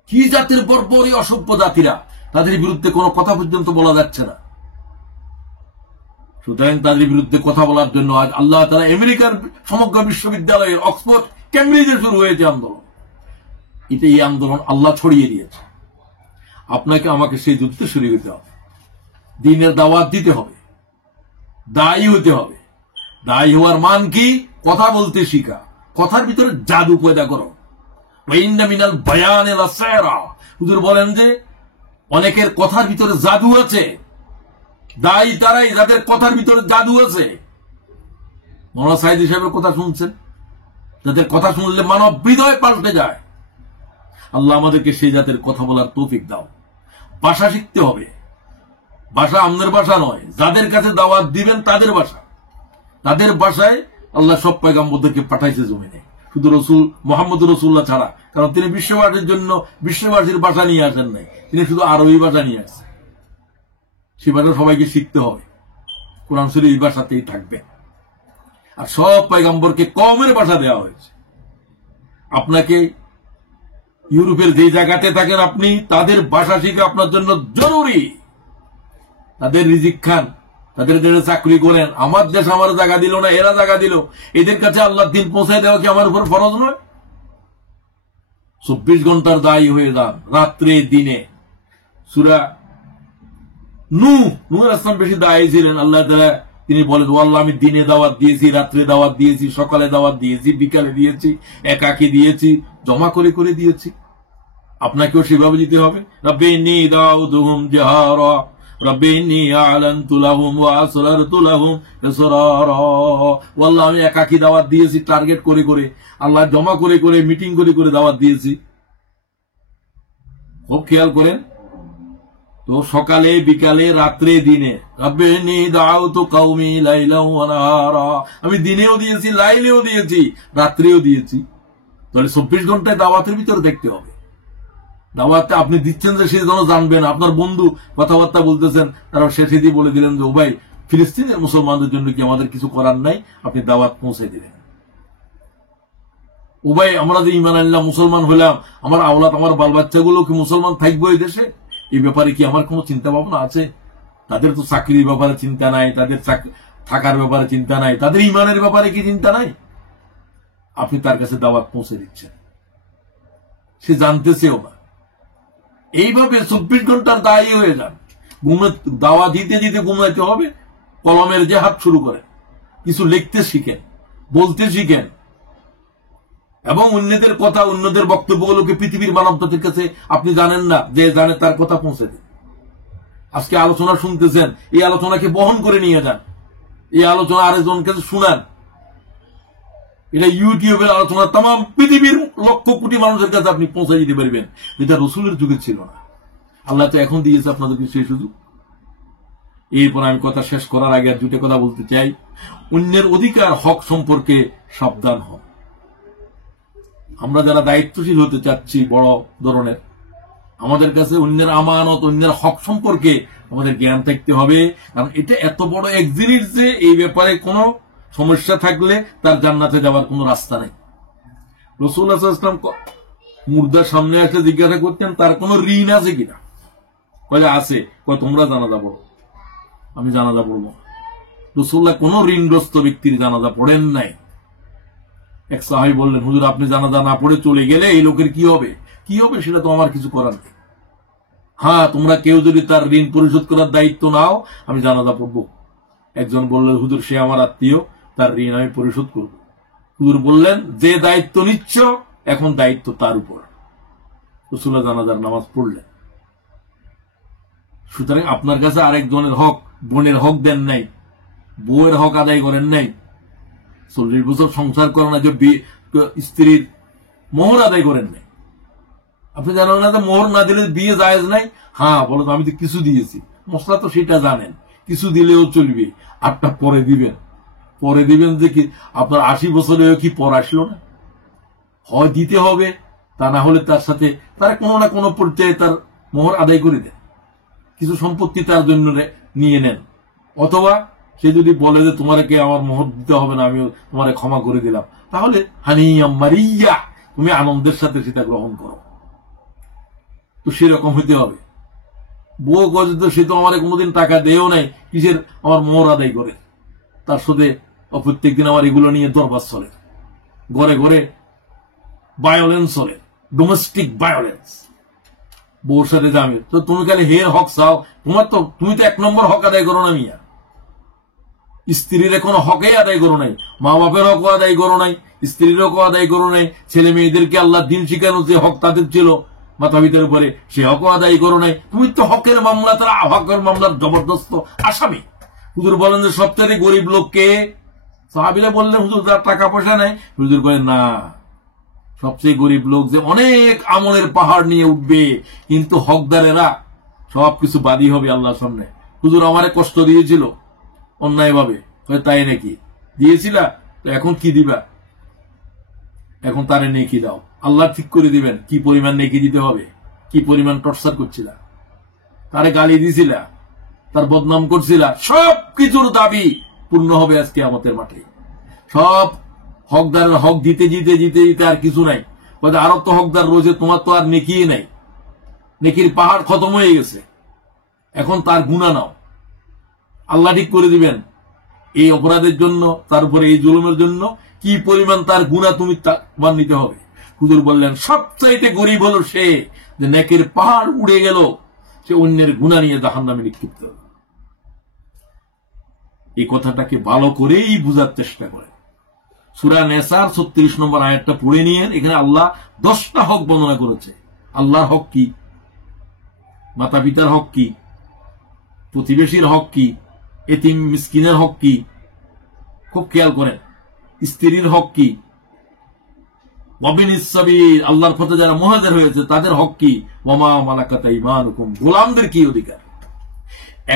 কি জাতির বর্বরী অসভ্য জাতিরা, তাদের বিরুদ্ধে কোনো কথা পর্যন্ত বলা যাচ্ছে না। সুতরাং তাদের বিরুদ্ধে কথা বলার জন্য আজ আল্লাহ তাআলা আমেরিকার সমগ্র বিশ্ববিদ্যালয়ের অক্সফোর্ড ক্যামব্রিজে শুরু হয়েছে আন্দোলন। এই আন্দোলন আল্লাহ ছড়িয়ে দিয়েছে। আপনাকে আমাকে সেই যুদ্ধে শরীক হতে হবে, দ্বীনের দাওয়াত দিতে হবে, দায়ী হতে হবে। দায়ী হওয়ার মান কি? কথা বলতে শিখা, কথার ভিতরে জাদু পয়দা করো। ওয়াইন্না মিনাল বায়ানি লাসায়রা, হুজুর বলেন যে অনেকের কথার ভিতরে জাদু আছে। দায়ী তারাই যাদের কথার ভিতরে জাদু আছে। মৌলানা সাইদি সাহেবের কথা শুনছেন, যাদের কথা শুনলে মানব হৃদয় পাল্টে যায়। আল্লাহ আমাদেরকে সেই জাতের কথা বলার তৌফিক দাও। ভাষা শিখতে হবে, ভাষা আমাদের ভাষা নয়, যাদের কাছে দাওয়াত দিবেন তাদের ভাষা। তাদের ভাষায় আল্লাহ সব পয়গম্বরদেরকে পাঠাইছে জমিনে, শুধু রসুল মোহাম্মদ রসুল্লাহ ছাড়া। কারণ তিনি বিশ্ববাসীর জন্য বিশ্ববাসীর ভাষা নিয়ে আসেন নাই, তিনি শুধু আরবি ভাষা নিয়ে আসেন। সে ভাষা সবাইকে শিখতে হবে। কোরআন শরীফ এই ভাষাতেই থাকবে। আর সব পয়গম্বরকে কওমের ভাষা দেওয়া হয়েছে। আপনাকে ইউরোপের যে জায়গাতে থাকেন আপনি, তাদের ভাষা শিখে আপনার জন্য জরুরি। তাদের রিজিক খান, তাদের দেশে চাকরি করেন। আমার দেশ আমার জায়গা দিল না, এরা জায়গা দিল। এদের কাছে আল্লাহর দিন পৌঁছায় দেওয়া কি আমার উপর ফরজ নয়? 24 ঘন্টার দায়ী হয়ে যান, রাত্রে দিনে। সূরা নূহ আলাইহিস সালাম বেশি দায়ী ছিলেন। আল্লাহ তাআলা তিনি বলেন, ও আল্লাহ, আমি দিনে দাওয়াত দিয়েছি, রাত্রে দাওয়াত দিয়েছি, সকালে দাওয়াত দিয়েছি, বিকালে দিয়েছি, একাকী দিয়েছি, জমা করে করে দিয়েছি। আপনাকেও সেভাবে দিতে হবে। রাব্বিনি দাউদুহুম জাহারা রাব্বিনি আ'লানতু লাহুম ওয়া আসরারতু লাহুম ইসরারা। ও আল্লাহ, আমি একাকী দাওয়াত দিয়েছি, টার্গেট করে করে, আল্লাহ জমা করে করে, মিটিং করে করে দাওয়াত দিয়েছি। খুব খেয়াল করেন তো, সকালে বিকালে রাত্রে দিনে। রাব্বিনি দাউতু কওমি লাইলান ওয়া নাহারা, আমি দিনেও দিয়েছি, লাইলেও দিয়েছি, রাত্রেও দিয়েছি। তাহলে 24 ঘন্টায় দাওয়াতের ভিতরে দেখতে হবে। দাওয়াতটা আপনি দিচ্ছেন যে সে যেন জানবেন। আপনার বন্ধু কথাবার্তা বলতেছেন, তারা শেষে দিয়ে বলে দিলেন যে ও ভাই, ফিলিস্তিনের মুসলমানদের জন্য কি আমাদের কিছু করার নাই, আপনি দাওয়াত পৌঁছে দিলেন। ও ভাই, আমরা যে ঈমান আনলাম, মুসলমান হলাম, আমার আওলাদ, আমার বাল বাচ্চাগুলো কি মুসলমান থাকবো এই দেশে? এই ব্যাপারে কি আমার কোনো চিন্তা ভাবনা আছে? তাদের তো চাকরির ব্যাপারে চিন্তা নাই, তাদের থাকার ব্যাপারে চিন্তা নাই, তাদের ঈমানের ব্যাপারে কি চিন্তা নাই? আপনি তার কাছে দাওয়াত পৌঁছে দিচ্ছেন, সে জানতেছেও না। এইভাবে 24 ঘন্টার দায়ী হয়ে যান। দাওয়া দিতে দিতে ঘুমাইতে হবে। কলমের যে হাত শুরু করেন, কিছু লিখতে শিখেন, বলতে শিখেন, এবং অন্যদের কথা, অন্যদের বক্তব্যগুলোকে পৃথিবীর মানবতাদের কাছে আপনি জানেন না, যে জানে তার কথা পৌঁছে দেন। আজকে আলোচনা শুনতেছেন, এই আলোচনাকে বহন করে নিয়ে যান, এই আলোচনা আরেকজনকে শুনান। এটা ইউটিউবের আলোচনা তাম পৃথিবীর লক্ষ কোটি মানুষের কাছে আপনি পৌঁছে দিতে পারবেন, যেটা রসুলের যুগে ছিল না। আল্লাহ তো এখন দিয়েছে আপনাদেরকে সেই সুযোগ। এরপর আমি কথা শেষ করার আগে আর দুটো কথা বলতে চাই। অন্যের অধিকার, হক সম্পর্কে সাবধান হন। আমরা যারা দায়িত্বশীল হতে চাচ্ছি বড় ধরনের, আমাদের কাছে অন্যের আমানত, অন্যের হক সম্পর্কে আমাদের জ্ঞান থাকতে হবে। কারণ এটা এত বড় এক জিনিস যে এই ব্যাপারে কোনো সমস্যা থাকলে তার জান্নাতে যাওয়ার কোনো রাস্তা নেই। রাসূলুল্লাহ সাল্লাল্লাহু আলাইহি ওয়াসাল্লাম মুর্দার সামনে এসে জিজ্ঞাসা করতেন তার কোনো ঋণ আছে কিনা। কয়ে আছে। কয় তোমরা জানাজা পড়ো। আমি জানাজা পড়বো। রাসূলুল্লাহ কোনো ঋণগ্রস্ত ব্যক্তির জানাজা পড়েন নাই। এক সাহাবী বললেন, হুজুর আপনি জানাজা না পড়ে চলে গেলে এই লোকের কি হবে? কি হবে সেটা তো আমার কিছু করার নেই। হ্যাঁ, তোমরা কেউ যদি তার ঋণ পরিশোধ করার দায়িত্ব নাও, আমি জানাজা পড়বো। একজন বললেন, হুজুর সে আমার আত্মীয়, তার ঋণ আমি পরিশোধ করব। হুজুর বললেন, যে দায়িত্ব নিচ্ছ এখন দায়িত্ব তার উপর। রাসূলুল্লাহ জানাজার নামাজ পড়লেন। সুতরাং আপনার কাছে আরেকজনের হক, বোনের হক দেন নাই, বউয়ের হক আদায় করেন নাই, 40 বছর সংসার করেন না যে স্ত্রীর মোহর আদায় করেন নাই। আপনি জানেন না যে মোহর না দিলে বিয়ে জায়েজ নাই? হ্যাঁ, বলো তো আমি তো কিছু দিয়েছি, মশলা তো সেটা জানেন, কিছু দিলেও চলবে, আপনার পরে দিবেন। পরে দিবেন যে কি আপনার 80 বছরেও কি পর আসলো না? হয় দিতে হবে, তা না হলে তার সাথে তারা কোনো না কোনো পর্যায়ে তার মোহর আদায় করে দেন, কিছু সম্পত্তি তার জন্য নিয়ে নেন। অথবা সে যদি বলে যে তোমাকে আমার মোহর দিতে হবে না, আমি তোমারে ক্ষমা করে দিলাম, তাহলে হানিয়া মারিয়া, তুমি আনন্দের সাথে সেটা গ্রহণ করো। তো সেরকম হইতে হবে। বউ গজ সে তো আমার কোনোদিন টাকা দেও নাই, কিসের আমার মোহর আদায় করে? তার সাথে প্রত্যেক দিন আমার এগুলো নিয়ে দরবার চলে, ঘরে ঘরে ভায়োলেন্স চলে, ডোমেস্টিক ভায়োলেন্স। বউর সাথে যাবে তো তুমি খালি হের হক চাও, তুমি তো 1 নম্বর হক আদায় করো না মিয়া। স্ত্রীর কোনো হকেই আদায় করো নাই, মা বাপের হকও আদায় করো নাই, স্ত্রীর হকও আদায় করো নাই, ছেলে মেয়েদেরকে আল্লাহ দিন শিখানো যে হক তাদের ছিল মাথা ভিতরে উপরে, সে হকও আদায় করো নাই। তুমি তো হকের মামলা, তারা হকের মামলার জবরদস্ত আসামি। হুজুর বলেন যে সবচেয়ে গরিব লোককে, সাহাবীরা বললেন হুজুর যার টাকা পয়সা নাই। হুজুর বলেন না, সবচেয়ে গরিব লোক যে অনেক আমলের পাহাড় নিয়ে উঠবে, কিন্তু হকদারেরা সবকিছু বাদী হবে আল্লাহর সামনে। হুজুর আমারে কষ্ট দিয়েছিল অন্যায় ভাবে, তাই নাকি? দিয়েছিলা, তো এখন কি দিবা? এখন তারে নেকি দাও, আল্লাহ ঠিক করে দিবেন কি পরিমাণ নেকি দিতে হবে, কি পরিমাণ টর্চার করছিলা, তারে গালি দিছিলা, তার বদনাম করছিলা, সব কিছুর দাবি পূর্ণ হবে আজকে আমাদের মাঠে। সব হকদারের হক দিতে দিতে দিতে দিতে আর কিছু নাই। আরো তো হকদার রয়েছে, তোমার তো আর নেকি নাই, নেকির পাহাড় খতম হয়ে গেছে, এখন তার গুনাহ নাও, আল্লাহ ঠিক করে দিবেন এই অপরাধের জন্য, তারপরে এই জুলুমের জন্য কি পরিমাণ তার গুনাহ তুমি মান নিতে হবে। হুজুর বললেন সবচাইতে গরিব হলো সে যে নেকির পাহাড় উড়ে গেল, সে অন্যের গুনাহ নিয়ে জাহান্নামে নিক্ষিপ্ত হবে। এই কথাটাকে ভালো করেই বুঝার চেষ্টা করেন। সূরা নেসার 36 নম্বর আয়াতটা পড়ে নিয়েন। এখানে আল্লাহ 10টা হক বর্ণনা করেছে। আল্লাহর হক কি, মাতা পিতার হক কি, প্রতিবেশীর হক কি, এতিম মিসকিনের হক কি, খুব খেয়াল করেন। স্ত্রীর হক কি, ওয়াবিনিস সাবিল, আল্লাহর পথে যারা মুহাজির হয়েছে তাদের হক কি, ওয়ামা মালাকাত আইমানুকুম, গোলামদের কি অধিকার।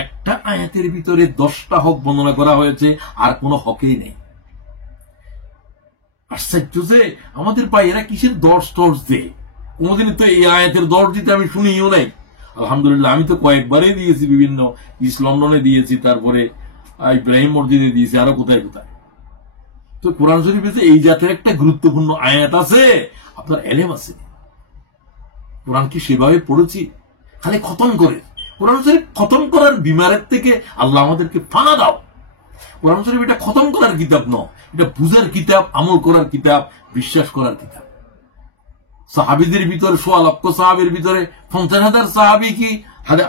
একটা আয়াতের ভিতরে 10টা হক বর্ণনা করা হয়েছে, আর কোন হকই নেই। আশ্চর্য যে আমাদের ভাইয়েরা কিসের দর্শ দেয়, কোনদিন তো এই আয়াতের দর্শ দিতে আমি শুনিও নাই। আলহামদুলিল্লাহ, আমি তো কয়েকবারই দিয়েছি, বিভিন্ন ইস্ট লন্ডনে দিয়েছি, তারপরে ইব্রাহিম মসজিদে দিয়েছি, আরো কোথায় কোথায়। তো কোরআন শরীফে এই জাতের একটা গুরুত্বপূর্ণ আয়াত আছে, আপনার এলেম আছে। কোরআন কি সেভাবে পড়েছি? খালি খতম করে। কোরআন শরীফ খতম করার বিমারের থেকে আল্লাহ আমাদেরকে ফানা দাও। কোরআন শরীফ এটা খতম করার কিতাব নয়, এটা বুঝার কিতাব, আমল করার কিতাব, বিশ্বাস করার কিতাব। সাহাবীদের ভিতরে 1.5 লক্ষ সাহাবীর ভিতরে 50,000 সাহাবী কি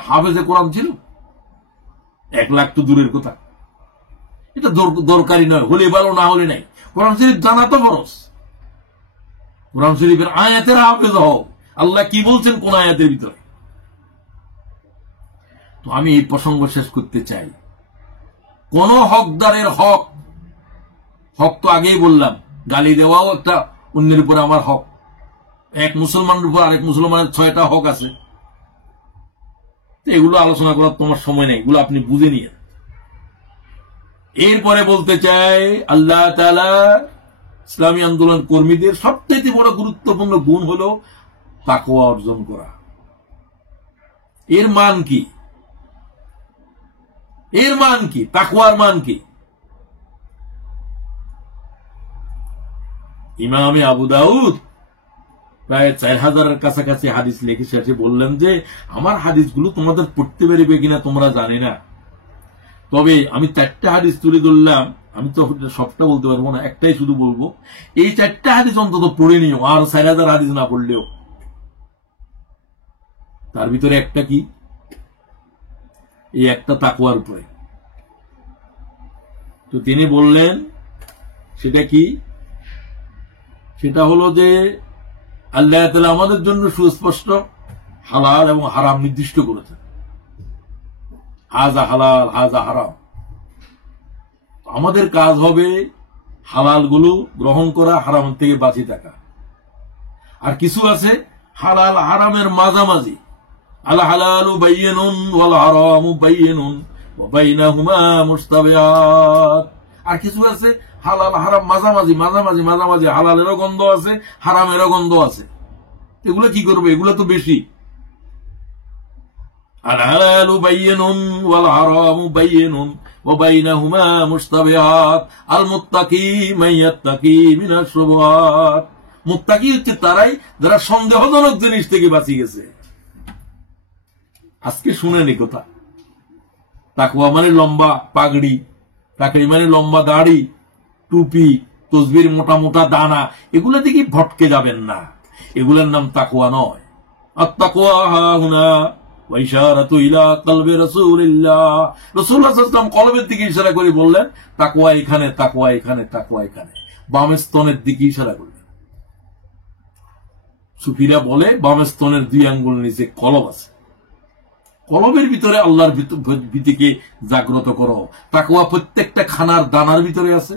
হাফেজে কোরআন ছিল? 1 লাখ তো দূরের কথা। এটা দরকারি নয়, হলে ভালো, না হলে নাই। কোরআন শরীফ জানা তো ফরজ। কোরআন শরীফের আয়াতের হাফেজ হও। আল্লাহ কি বলছেন কোন আয়াতের ভিতরে? তো আমি এই প্রসঙ্গ শেষ করতে চাই। কোন হকদারের হক, হক তো আগেই বললাম, গালি দেওয়াও একটা অন্যের উপরে আমার হক। এক মুসলমানের উপর আরেক মুসলমানের 6টা হক আছে। এগুলো আলোচনা করার তোমার সময় নেই, এগুলো আপনি বুঝে নিয়ে। এরপরে বলতে চাই, আল্লাহ তাআলা ইসলামী আন্দোলন কর্মীদের সবচেয়ে বড় গুরুত্বপূর্ণ গুণ হলো তাকওয়া অর্জন করা। এর মান কি? এর মান কি? তাকওয়ার মান কি? ইমামে আবু দাউদ প্রায় 4000-এর কাছাকাছি হাদিস লিখে শেষে বললেন যে আমার হাদিসগুলো তোমাদের পড়তে পারবে কিনা তোমরা জানি না, তবে আমি 4টা হাদিস তুলে ধরলাম। আমি তো সবটা বলতে পারবো না, একটাই শুধু বলবো। এই 4টা হাদিস অন্তত পড়ে নিও, আর 4000 হাদিস না পড়লেও। তার ভিতরে একটা কি? এই একটা তাকওয়ার উপরে। তো তিনি বললেন সেটা কি? সেটা হলো যে আল্লাহ তাআলা আমাদের জন্য সুস্পষ্ট হালাল এবং হারাম নির্দিষ্ট করেছেন। হাজা হালাল হাজা হারাম। আমাদের কাজ হবে হালাল গুলো গ্রহণ করা, হারাম থেকে বাঁচিয়ে থাকা। আর কিছু আছে হালাল হারামের মাঝামাঝি, আল হালালু বাইয়িনুন ওয়াল হারামু বাইয়িনুন ওয়া বাইনাহুমা মুশতাবিহাত। আর কিছু আছে হালাল হারাম মাঝামাঝি মাঝামাঝি মাঝামাঝি, হালালেরও গন্ধ আছে, হারামেরও গন্ধ আছে। এগুলো কি করবে? এগুলো তো বেশি। আল হালালু বাইয়িনুন ওয়াল হারামু বাইয়িনুন ওয়া বাইনাহুমা মুশতাবিহাত। আল মুত্তাকি মান ইয়াত্তাকি মিনাশ শুবহাত। মুত্তাকি হচ্ছে তারাই যারা সন্দেহজনক জিনিস থেকে বাঁচিয়ে গেছে। আজকে শুনেন এই কথা, তাকওয়া মানে লম্বা পাগড়ি, তাকওয়া মানে লম্বা দাড়ি, টুপি, তসবির মোটা মোটা দানা, এগুলা থেকে ভটকে যাবেন না। এগুলোর নাম তাকওয়া নয়। আত-তাকওয়া হাহুনা ওয়া ইশারাতু ইলা কলবি রাসূলিল্লাহ। রাসূলুল্লাহ সাল্লাল্লাহু আলাইহি ওয়াসাল্লাম কলবের দিকে ইশারা করে বললেন, তাকওয়া এখানে, তাকওয়া এখানে, তাকওয়া এখানে। বাম স্তনের দিকে ইশারা করলেন। সুফিরা বলে বাম স্তনের 2 আঙ্গুল নিচে কলব আছে। কলবের ভিতরে আল্লাহর ভীতিকে জাগ্রত করো। তাকওয়া প্রত্যেকটা খানার দানার ভিতরে আছে,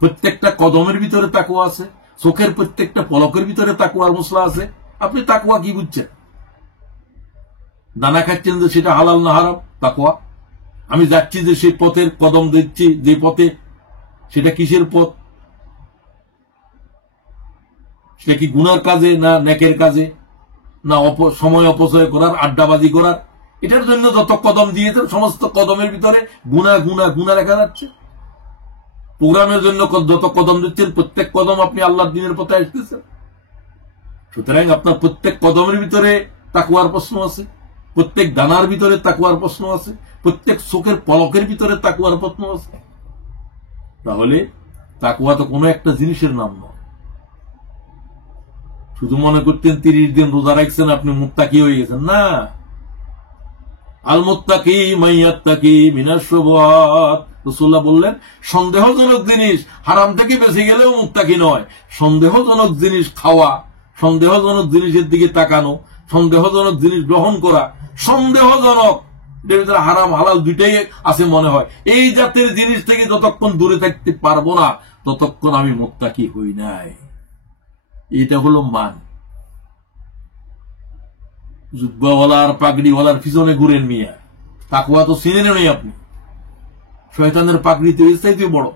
প্রত্যেকটা কদমের ভিতরে তাকওয়া আছে, চোখের প্রত্যেকটা পলকের ভিতরে তাকওয়ার মশলা আছে। আপনি তাকওয়া কি বুঝছেন? দানা খাচ্ছেন যে সেটা হালাল না হারাম, তাকওয়া। আমি যাচ্ছি যে সেই পথের কদম দিচ্ছি, যে পথে, সেটা কিসের পথ? সেটা কি গুনার কাজে না নেকের কাজে, না সময় অপচয় করার, আড্ডাবাজি করার? এটার জন্য যত কদম দিয়েছেন সমস্ত কদমের ভিতরে গুনাহ গুনাহ গুনাহ দেখা যাচ্ছে। প্রোগ্রামের জন্য যত কদম দিচ্ছেন প্রত্যেক কদম আপনি আল্লাহর দ্বীনের পথে আসতেছেন। সুতরাং আপনার প্রত্যেক কদমের ভিতরে তাকওয়ার প্রশ্ন আছে, প্রত্যেক দানার ভিতরে তাকওয়ার প্রশ্ন আছে, প্রত্যেক চোখের পলকের ভিতরে তাকওয়ার প্রশ্ন আছে। তাহলে তাকওয়া তো কোনো একটা জিনিসের নাম নয়। শুধু মনে করতেন 30 দিন রোজা রাখছেন আপনি মুত্তাকি হয়ে গেছেন, না। আল মুত্তাকি মান ইয়াত্তাকি মিনাশ শুবহাত। রাসূলুল্লাহ বললেন, সন্দেহজনক জিনিস হারাম থেকে বেঁচে গেলেও মুত্তাকি নয়। সন্দেহজনক জিনিস খাওয়া, সন্দেহজনক জিনিসের দিকে তাকানো, সন্দেহজনক জিনিস গ্রহণ করা, সন্দেহজনক হারাম হালাল দুইটাই আছে মনে হয়, এই জাতের জিনিস থেকে যতক্ষণ দূরে থাকতে পারবো না ততক্ষণ আমি মুত্তাকি হই নাই। এটা হলো মান। জুব্বাওয়ালার পাগড়িওয়ালার পিছনে ঘুরেন মিয়া, তাকওয়া তো চিনেন নেই আপনি। শয়তানের পাগড়ি তো এর চাইতে বড়।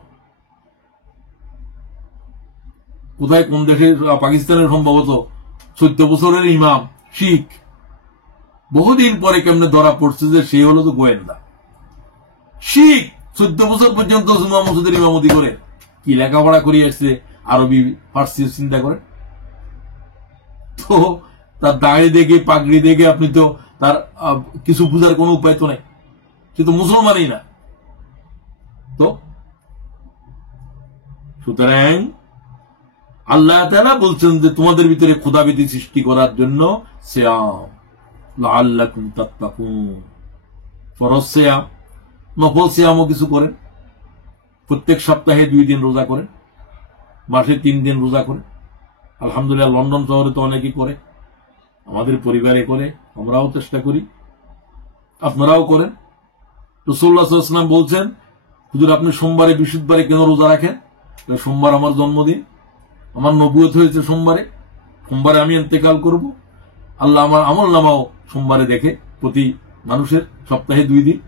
কোথায় কোন দেশে, পাকিস্তানের সম্ভবত 14 বছরের ইমাম শিখ, বহুদিন পরে কেমনে ধরা পড়ছে যে সে হলো তো গোয়েন্দা শিখ। 14 বছর পর্যন্ত জুমা মসজিদের ইমামতি করে, কি লেখাপড়া করিয়ে আসছে, আরবি ফার্সি চিন্তা করে। তো তার দাঁড়িয়ে দেখে, পাগড়ি দেখে আপনি তো তার কিছু বুঝার কোন উপায় তো নেই, সে তো মুসলমানই না। তো সুতরাং আল্লাহ তাআলা বলছেন যে তোমাদের ভিতরে খোদাভীতি সৃষ্টি করার জন্য সিয়াম, লাআল্লাকুম তাত্তাকুন। ফরজ সিয়াম, নফল সিয়ামও কিছু করেন। প্রত্যেক সপ্তাহে 2 দিন রোজা করেন, মাসে 3 দিন রোজা করেন। আলহামদুলিল্লাহ লন্ডন শহরে তো অনেকেই করে, আমাদের পরিবারে করে, আমরাও চেষ্টা করি, আপনারাও করেন। রাসূলুল্লাহ সাল্লাল্লাহু আলাইহি ওয়াসাল্লাম বলছেন, হুজুর আপনি সোমবারে বৃহস্পতিবারে কেন রোজা রাখেন? সোমবার আমার জন্মদিন, আমার নবুয়ত হয়েছে সোমবারে, সোমবারে আমি ইন্তেকাল করব। আল্লাহ আমার আমল নামাও সোমবারে দেখে, প্রতি মানুষের সপ্তাহে 2 দিন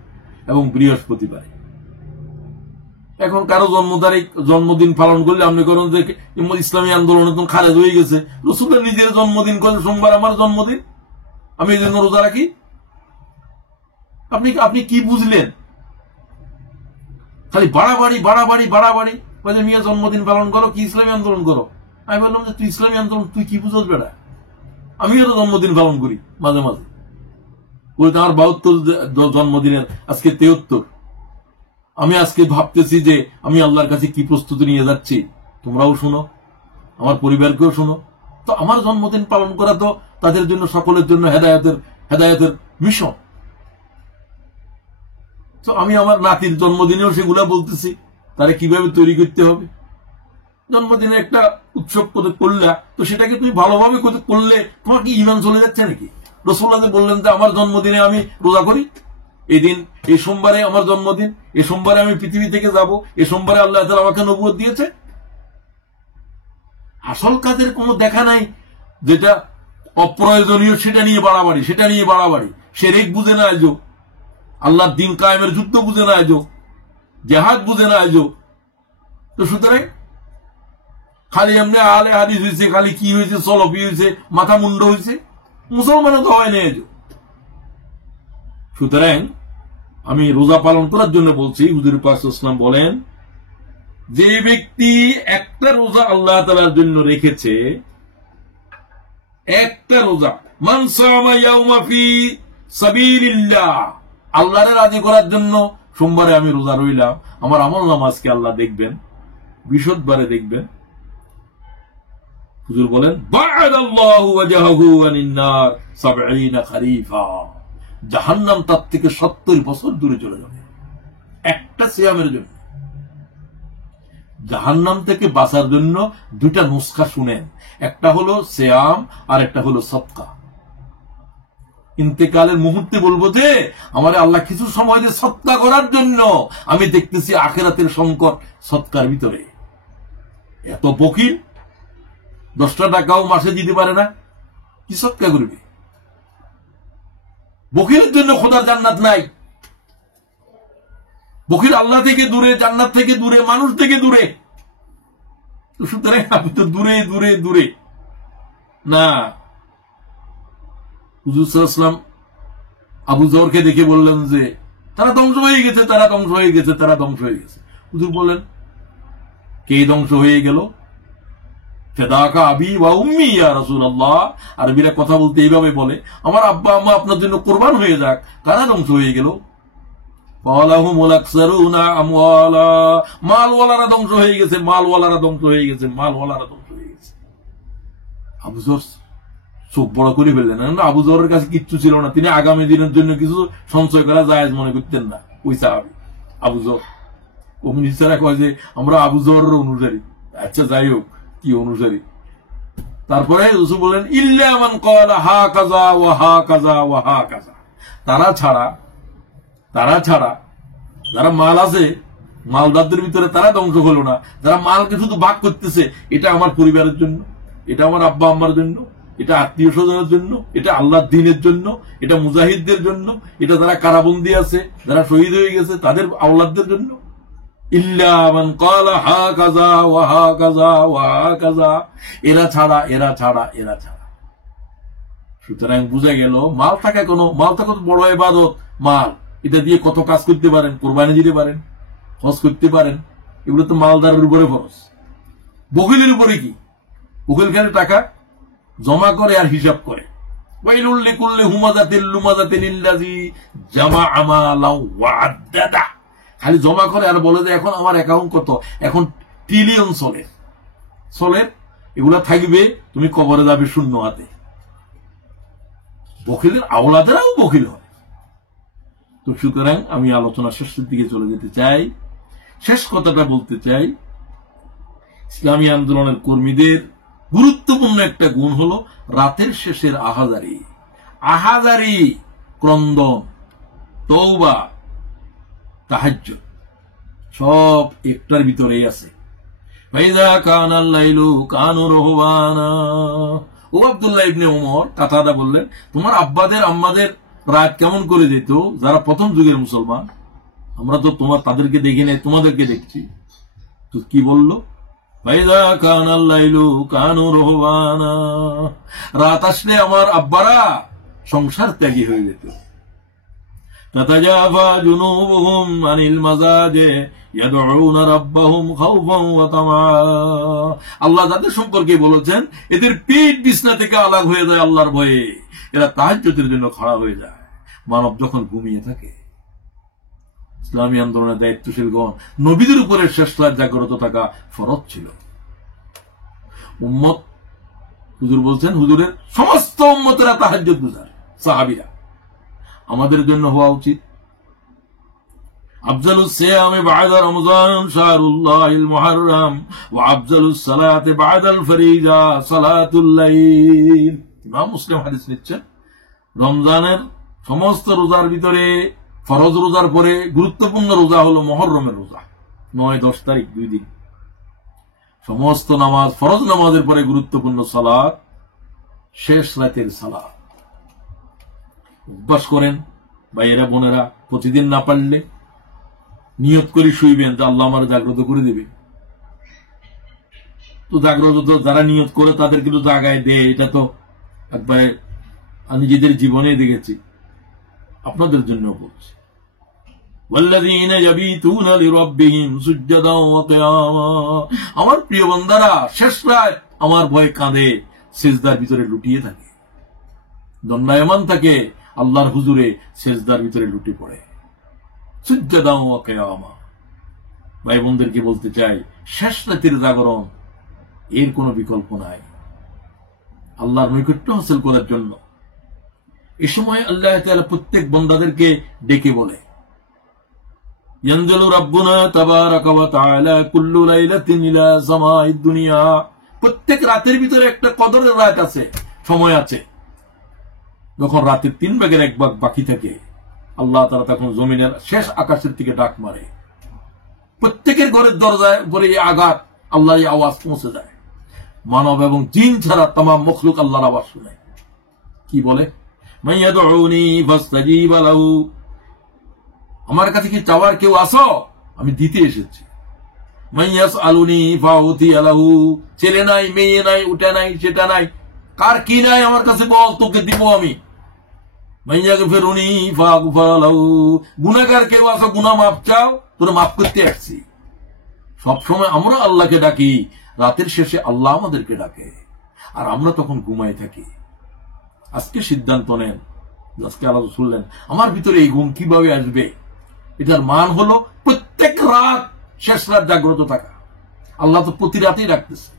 এবং বৃহস্পতিবারে। এখন কারো জন্মদিন পালন করলে আপনি করেন যে ইসলামী আন্দোলন একদম খারেজ হয়ে গেছে। রাসূলের নিজের জন্মদিন করে সোমবার আমার জন্মদিন, আমি এই জন্য রোজা রাখি। আপনি কি বুঝলেন? খালি বাড়াবাড়ি বাড়াবাড়ি বাড়াবাড়ি, বলে মিয়া জন্মদিন পালন করো, কি ইসলামী আন্দোলন করো। আমি বললাম যে তুই ইসলামী আন্দোলন তুই কি বুঝস বেড়া? আমিও তো জন্মদিন পালন করি মাঝে মাঝে। বলতে আমার 72 জন্মদিনের আজকে 73। আমি আজকে ভাবতেছি যে আমি আল্লাহর কাছে কি প্রস্তুতি নিয়ে যাচ্ছি, তোমরাও শুনো, আমার পরিবারকেও শুনো। তো আমার জন্মদিন পালন করা তো তাদের জন্য, সকলের জন্য হেদায়েতের মিশন। তো আমি আমার নাতির জন্মদিনেও সেগুলা বলতেছি, তারা কিভাবে তৈরি করতে হবে। জন্মদিনে একটা উৎসব করলে তো সেটাকে তুমি ভালোভাবে করলে তোমার কি ঈমান চলে যাচ্ছে নাকি? রাসূলুল্লাহ বললেন যে আমার জন্মদিনে আমি রোজা করি, এই দিন, এই সোমবারে আমার জন্মদিন, এই সোমবারে আমি পৃথিবী থেকে যাব, এই সোমবারে আল্লাহ তাআলা আমাকে নবুয়ত দিয়েছে। আসল কাজের কোনো দেখা নাই, যেটা অপ্রয়োজনীয় সেটা নিয়ে বাড়াবাড়ি, সেটা নিয়ে বাড়াবাড়ি। শিরক বুঝে না আজও, আল্লাহর দ্বীন কায়েমের যুদ্ধ বুঝে না আজও, জিহাদ বুঝে না আজও। তো সুতরাং খালি এমনি আলে হাদিস হয়েছে, খালি কি হয়েছে, সলফি হয়েছে, মাথা মুন্ড হয়েছে, মুসলমানও তো হয় না আজও। সুতরাং আমি রোজা পালন করার জন্য বলছি, হুজুর পাক সাল্লাল্লাহু আলাইহি ওয়াসাল্লাম বলেন, যে ব্যক্তি একটা রোজা আল্লাহ তাআলার জন্য রেখেছে, একটা রোজা, মান সামা ইয়াউমা ফি সাবিলিল্লাহ, আল্লাহর রাজি করার জন্য সোমবারে আমি রোজা রইলাম, আমার আমল নামাজকে আল্লাহ দেখবেন, বিশদবারে দেখবেন। হুজুর বলেন, বা'আদাল্লাহু ওয়াজহাহু আনিন নার ৭০ খরিফা, জাহান্নাম তার থেকে ৭০ বছর দূরে চলে যাবে একটা সিয়ামের জন্য। জাহান্নাম থেকে বাঁচার জন্য দুটা নুসখা শুনেন, একটা হলো সিয়াম আর একটা হলো সদকা। ইন্তেকালের মুহূর্তে বলবো যে আমার আল্লাহ কিছু সময় দিয়ে সদকা করার জন্য, আমি দেখতেছি আখিরাতের সংকট সদকার ভিতরে। এত বকিল 10টা টাকাও মাসে দিতে পারে না, কি সদকা করবে? বকিলের জন্য খোদার জান্নাত নাই। বকিল আল্লাহ থেকে দূরে, জান্নাত থেকে দূরে, মানুষ থেকে দূরে। সুতরাং আপনি তো দূরে দূরে দূরে না। হুজুর সাল্লাল্লাহু আলাইহি ওয়াসাল্লাম আবু যরকে দেখে বললেন যে তারা ধ্বংস হয়ে গেছে, তারা ধ্বংস হয়ে গেছে, তারা ধ্বংস হয়ে গেছে। হুজুর বললেন, কে ধ্বংস হয়ে গেল? ফিদাকা আবি ওয়া উম্মি ইয়া রাসূলুল্লাহ। আরবিরা কথা বলতে এইভাবে বলে, আমার আব্বা আম্মা আপনার জন্য কুরবান হয়ে যাক, কারা ধ্বংস হয়ে গেল? ওয়ালাহুমুল আকসারুনা আমওয়ালা, মালওয়ালারা ধ্বংস হয়ে গেছে, মালওয়ালারা ধ্বংস হয়ে গেছে, মালওয়ালারা ধ্বংস হয়ে গেছে। আবু যর চোখ বড় করে ফেললেন। আবু যরের কাছে কিচ্ছু ছিল না, তিনি আগামী দিনের জন্য কিছু সঞ্চয় করা জায়েজ মনে করতেন না। ওই সাহাবী আবু যর, কমিউনিস্টরা কয় যে আমরা আবু যরের অনুসারী। আচ্ছা যাই হোক, কি অনুসারী? তারপরে রাসূল বলেন, ইল্লা মান ক্বালা হাকাযা ওয়া হাকাযা ওয়া হাকাযা, তারা ছাড়া যারা মাল আছে, মালদারদের ভিতরে তারা ধ্বংস হলো না, যারা মালকে শুধু ভাগ করতেছে, এটা আমার পরিবারের জন্য, এটা আমার আব্বা আম্মার জন্য, এটা আত্মীয় স্বজনের জন্য, এটা আল্লাহর দ্বীনের জন্য, এটা মুজাহিদদের জন্য, এটা যারা কারাবন্দী আছে, যারা শহীদ হয়ে গেছে তাদের আওলাদদের জন্য। ইল্লা মান ক্বালা হাকাযা ওয়া হাকাযা ওয়া হাকাযা, এরা ছাড়া। সুতরাং বুঝা গেল, মাল থাকা কত বড় ইবাদত। মাল, এটা দিয়ে কত কাজ করতে পারেন, কোরবানি দিতে পারেন, হজ করতে পারেন, এগুলো তো মালদারের উপরে খরচ। বকিলের উপরে কি? বকিল খালি টাকা জমা করে আর হিসাব করে। ওয়াইলুল লিকুল্লি হুমাযাতিল লুমাযাতিল ইল্লাযী জামাআ মালাও ওয়া আদ্দাদা, খালি জমা করে আর বলে যে এখন আমার অ্যাকাউন্ট কত, এখন ট্রিলিয়ন চলে, এগুলা থাকবে, তুমি কবরে যাবে শূন্য হাতে। বকিলের আওলাদেরাও বকিল হয়। তো সুতরাং আমি আলোচনা শেষের দিকে চলে যেতে চাই। শেষ কথাটা বলতে চাই, ইসলামী আন্দোলনের কর্মীদের গুরুত্বপূর্ণ একটা গুণ হলো রাতের শেষের আহাজারি, ক্রন্দন, তওবা, তাহাজ্জুদ, সব একটার ভিতরেই আছে। ফাইযা কানাল লাইলু কানু রহবানা। ও আব্দুল্লাহ ইবনে ওমর, কাতাদা বললেন, তোমার আব্বাদের আম্মাদের রাত কেমন করে যেত যারা প্রথম যুগের মুসলমান? আমরা তো তাদেরকে দেখি নাই, তোমাদেরকে দেখছি। তো কি বললো? ফাইযা কানাল লাইলু কানু রহবানা, রাত আসলে আমার আব্বারা সংসার ত্যাগী হয়ে যেত। তাতাজাফা জুনুবুহুম আনিল মাজাজি ইয়াদউনা রাব্বাহুম খাউফান ওয়া তামা। আল্লাহ তাদের সম্পর্কে বলেছেন, এদের পিঠ বিছনা থেকে আলাদা হয়ে যায় আল্লাহর ভয়ে, এরা তাহাজ্জুদের জন্য খাড়া হয়ে যায় মানব যখন ঘুমিয়ে থাকে। ইসলামী আন্দোলনের দায়িত্বশীলগণ, নবীদের উপরে শেষ রাত জাগ্রত থাকা ফরজ ছিল। উম্মত, হুজুর বলছেন, হুজুরের সমস্ত উম্মতেরা তাহাজ্জুদ গুজার, সাহাবীরা। আমাদের জন্য হওয়া উচিত আফজালুস সিয়ামি বা'দা রমজান শাহরুল্লাহিল মুহাররম ওয়া আফজালুস সালাতি বা'দাল ফরিজা সালাতুল লাইল। ইমাম মুসলিম হাদিস নিচ্ছেন, রমজানের সমস্ত রোজার ভিতরে ফরজ রোজার পরে গুরুত্বপূর্ণ রোজা হলো মুহররমের রোজা, 9-10 তারিখ 2 দিন। সমস্ত নামাজ, ফরজ নামাজের পরে গুরুত্বপূর্ণ সালাত শেষ রাতের সালাত। অভ্যাস করেন ভাইয়েরা বোনেরা, প্রতিদিন না পারলে নিয়ত করে শুইবেন যে আল্লাহ আমার জাগ্রত করে দেবে। তো জাগ্রত যারা নিয়ত করে তাদের কিন্তু জাগায় দেয়, এটা তো একবারে নিজেদের জীবনে দেখেছি, আপনাদের জন্য বলছি। والذين يبيتون لربهم سجدا وقياما, আমার প্রিয় বান্দারা শেষ রাত আমার ভয়ে কাঁদে, সিজদার ভিতরে লুটিয়ে থাকে, দণ্ডায়মান থাকে আল্লাহর হুজুরে, সিজদার ভিতরে লুটে পড়ে। সুজ্জাদা ওয়া কিয়ামা, ভাই বোনদেরকে বলতে চাই, শেষ রাতের জাগরণ এর কোনো বিকল্প নাই আল্লাহর নৈকট্য হাসিল করার জন্য। এ সময় আল্লাহ তাআলা প্রত্যেক বান্দাদেরকে ডেকে বলে, ইয়ানজিলু রাব্বুনা তাবারাকা ওয়া তাআলা কুল্লু লাইলাতিন ইলা সামাইদ দুনিয়া, প্রত্যেক রাতের ভিতরে একটা কদরের রাত আছে, সময় আছে। যখন রাতের 3 ভাগের 1 ভাগ বাকি থাকে, আল্লাহ তাআলা তখন জমিনের শেষ আকাশের দিকে ডাক মারে, প্রত্যেকের ঘরের দরজায় উপরে এই আঘাত, আল্লাহর এই আওয়াজ পৌঁছে যায়। মানব এবং জিন ছাড়া तमाम মখলুক আল্লাহর আওয়াজ শুনে। কি বলে? মাইয়াদউনি ফাস্তাজিব লাহু, আমার কাছে কি চাওয়ার কেউ আসো, আমি দিতে এসেছি। মাইয়াসআলুনি ফাউতি লাহু, ছেলে নাই, মেয়ে নাই, উঠা নাই, সেটা নাই, কার কি নাই আমার কাছে বল, তোকে দিব আমি। মাইয়াগফিরুনি ফাগফির লাহু, গুনাহগার কেউ আসো, গুনাহ মাফ চাও, তোরে মাফ করতে আসছি। সবসময় আমরা আল্লাহকে ডাকি, রাতের শেষে আল্লাহ আমাদেরকে ডাকে, আর আমরা তখন ঘুমাই থাকি। আজকে সিদ্ধান্ত নেন, আজকে আল্লাহ শুনলেন আমার ভিতরে এই ঘুম কিভাবে আসবে। এটার মান হলো প্রত্যেক রাত শেষ রাত জাগ্রত থাকা। আল্লাহ তো প্রতি রাতেই রাখতেছে,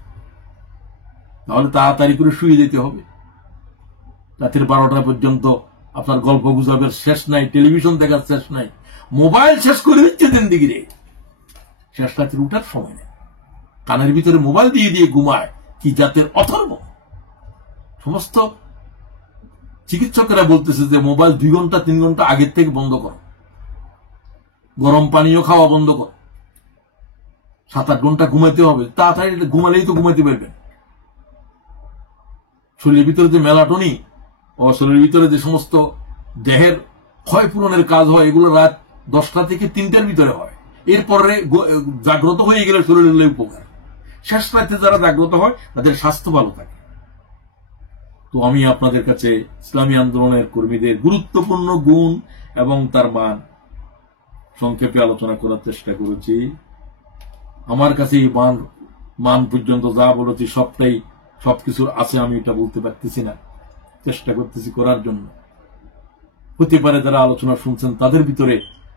তাহলে তাড়াতাড়ি করে শুয়ে যেতে হবে। রাতের 12টা পর্যন্ত আপনার গল্প গুজবের শেষ নাই, টেলিভিশন দেখার শেষ নাই, মোবাইল শেষ করে দিচ্ছে জিন্দেগিরে। শেষ রাতের উঠার সময় নেই, কানের ভিতরে মোবাইল দিয়ে দিয়ে ঘুমায়, কি জাতের অথর্ব। সমস্ত চিকিৎসকেরা বলতেছে যে মোবাইল 2 ঘন্টা 3 ঘন্টা আগের থেকে বন্ধ করো, গরম পানীয় খাওয়া বন্ধ করো, 7-8 ঘন্টা ঘুমাইতে হবে, তাড়াতাড়ি ঘুমালেই তো ঘুমাইতে পারবেন। শরীরের ভিতরে যে মেলাটোনিন ও শরীরের ভিতরে যে সমস্ত দেহের ক্ষয় পূরণের কাজ হয়, এগুলো রাত 10টা থেকে 3টার ভিতরে হয়। এরপরে জাগ্রত হয়ে গেলে শরীরের উপকার। শেষ রাতে যারা জাগ্রত হয় তাদের স্বাস্থ্য ভালো থাকে। তো আমি আপনাদের কাছে ইসলামী আন্দোলনের কর্মীদের গুরুত্বপূর্ণ গুণ এবং তার মান সংক্ষেপে আলোচনা করার চেষ্টা করেছি। আমার কাছে এই মান পর্যন্ত যা বলেছি সবটাই, সবকিছুর আছে, আমি এটা বলতে পারতেছি না, চেষ্টা করতেছি করার জন্য। হতে পারে যারা আলোচনা শুনছেন তাদের ভিতরে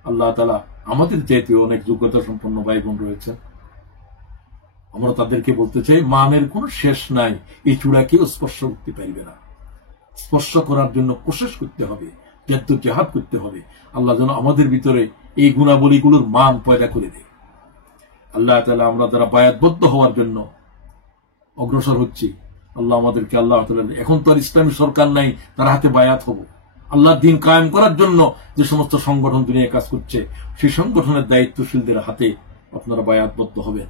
আল্লাহ তাআলা আমাদের চাইতে অনেক যোগ্যতা সম্পন্ন ভাই বোন রয়েছে। আমরা তাদেরকে বলতে চাই, মানের কোন শেষ নাই, এই চূড়া কেউ স্পর্শ করতে পারবে না। স্পর্শ করার জন্য কোশিশ করতে হবে, জেহাদ করতে হবে। আল্লাহ যেন আমাদের ভিতরে এই গুণাবলীগুলোর মান পয়দা করে দেয়। আল্লাহ তাআলা আমরা যারা বায়াতবদ্ধ হওয়ার জন্য অগ্রসর হচ্ছি, আল্লাহ আমাদেরকে, আল্লাহ তাআলা এখন তো আর ইসলামী সরকার নাই, তার হাতে বায়াত হব। আল্লাহর দ্বীন কায়েম করার জন্য যে সমস্ত সংগঠন দুনিয়ায় কাজ করছে, সেই সংগঠনের দায়িত্বশীলদের হাতে আপনারা বায়াতবদ্ধ হবেন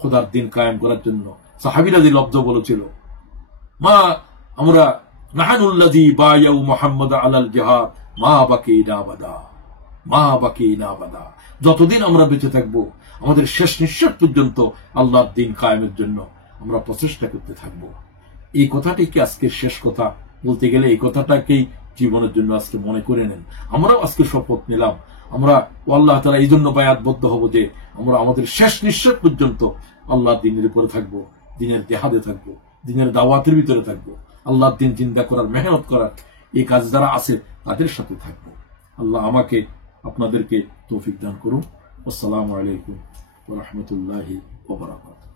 খোদার দ্বীন কায়েম করার জন্য। সাহাবীরা যে লব্ধ বলেছিল, মা আমরা নাহানুল্লাযী বায়াউ মুহাম্মাদ আলাল জিহাদ মা বাকিনা আবাদা, মা বাকিনা আবাদা, যতদিন আমরা বেঁচে থাকবো আমাদের শেষ নিঃশ্বাস পর্যন্ত আল্লাহর দ্বীন কায়েমের জন্য আমরা প্রচেষ্টা করতে থাকবো। এই কথাটি কি আজকের শেষ কথা? বলতে গেলে এই কথাটাকেই জীবনের জন্য আজকে মনে করে নেন। আমরাও আজকে শপথ নিলাম, আমরা আল্লাহ তাআলা এই জন্য বায়াতবদ্ধ হব যে আমরা আমাদের শেষ নিঃশ্বাস পর্যন্ত আল্লাহর দ্বীনের উপরে থাকবো, দ্বীনের জেহাদে থাকবো, দ্বীনের দাওয়াতের ভিতরে থাকবো, আল্লাহর দ্বীন জিন্দা করার, মেহনত করার এই কাজ যারা আছে তাদের সাথে থাকবো। আল্লাহ আমাকে আপনাদেরকে তৌফিক দান করুন। আসসালামু আলাইকুম ওয়া রাহমাতুল্লাহি ওয়া বারাকাতুহু।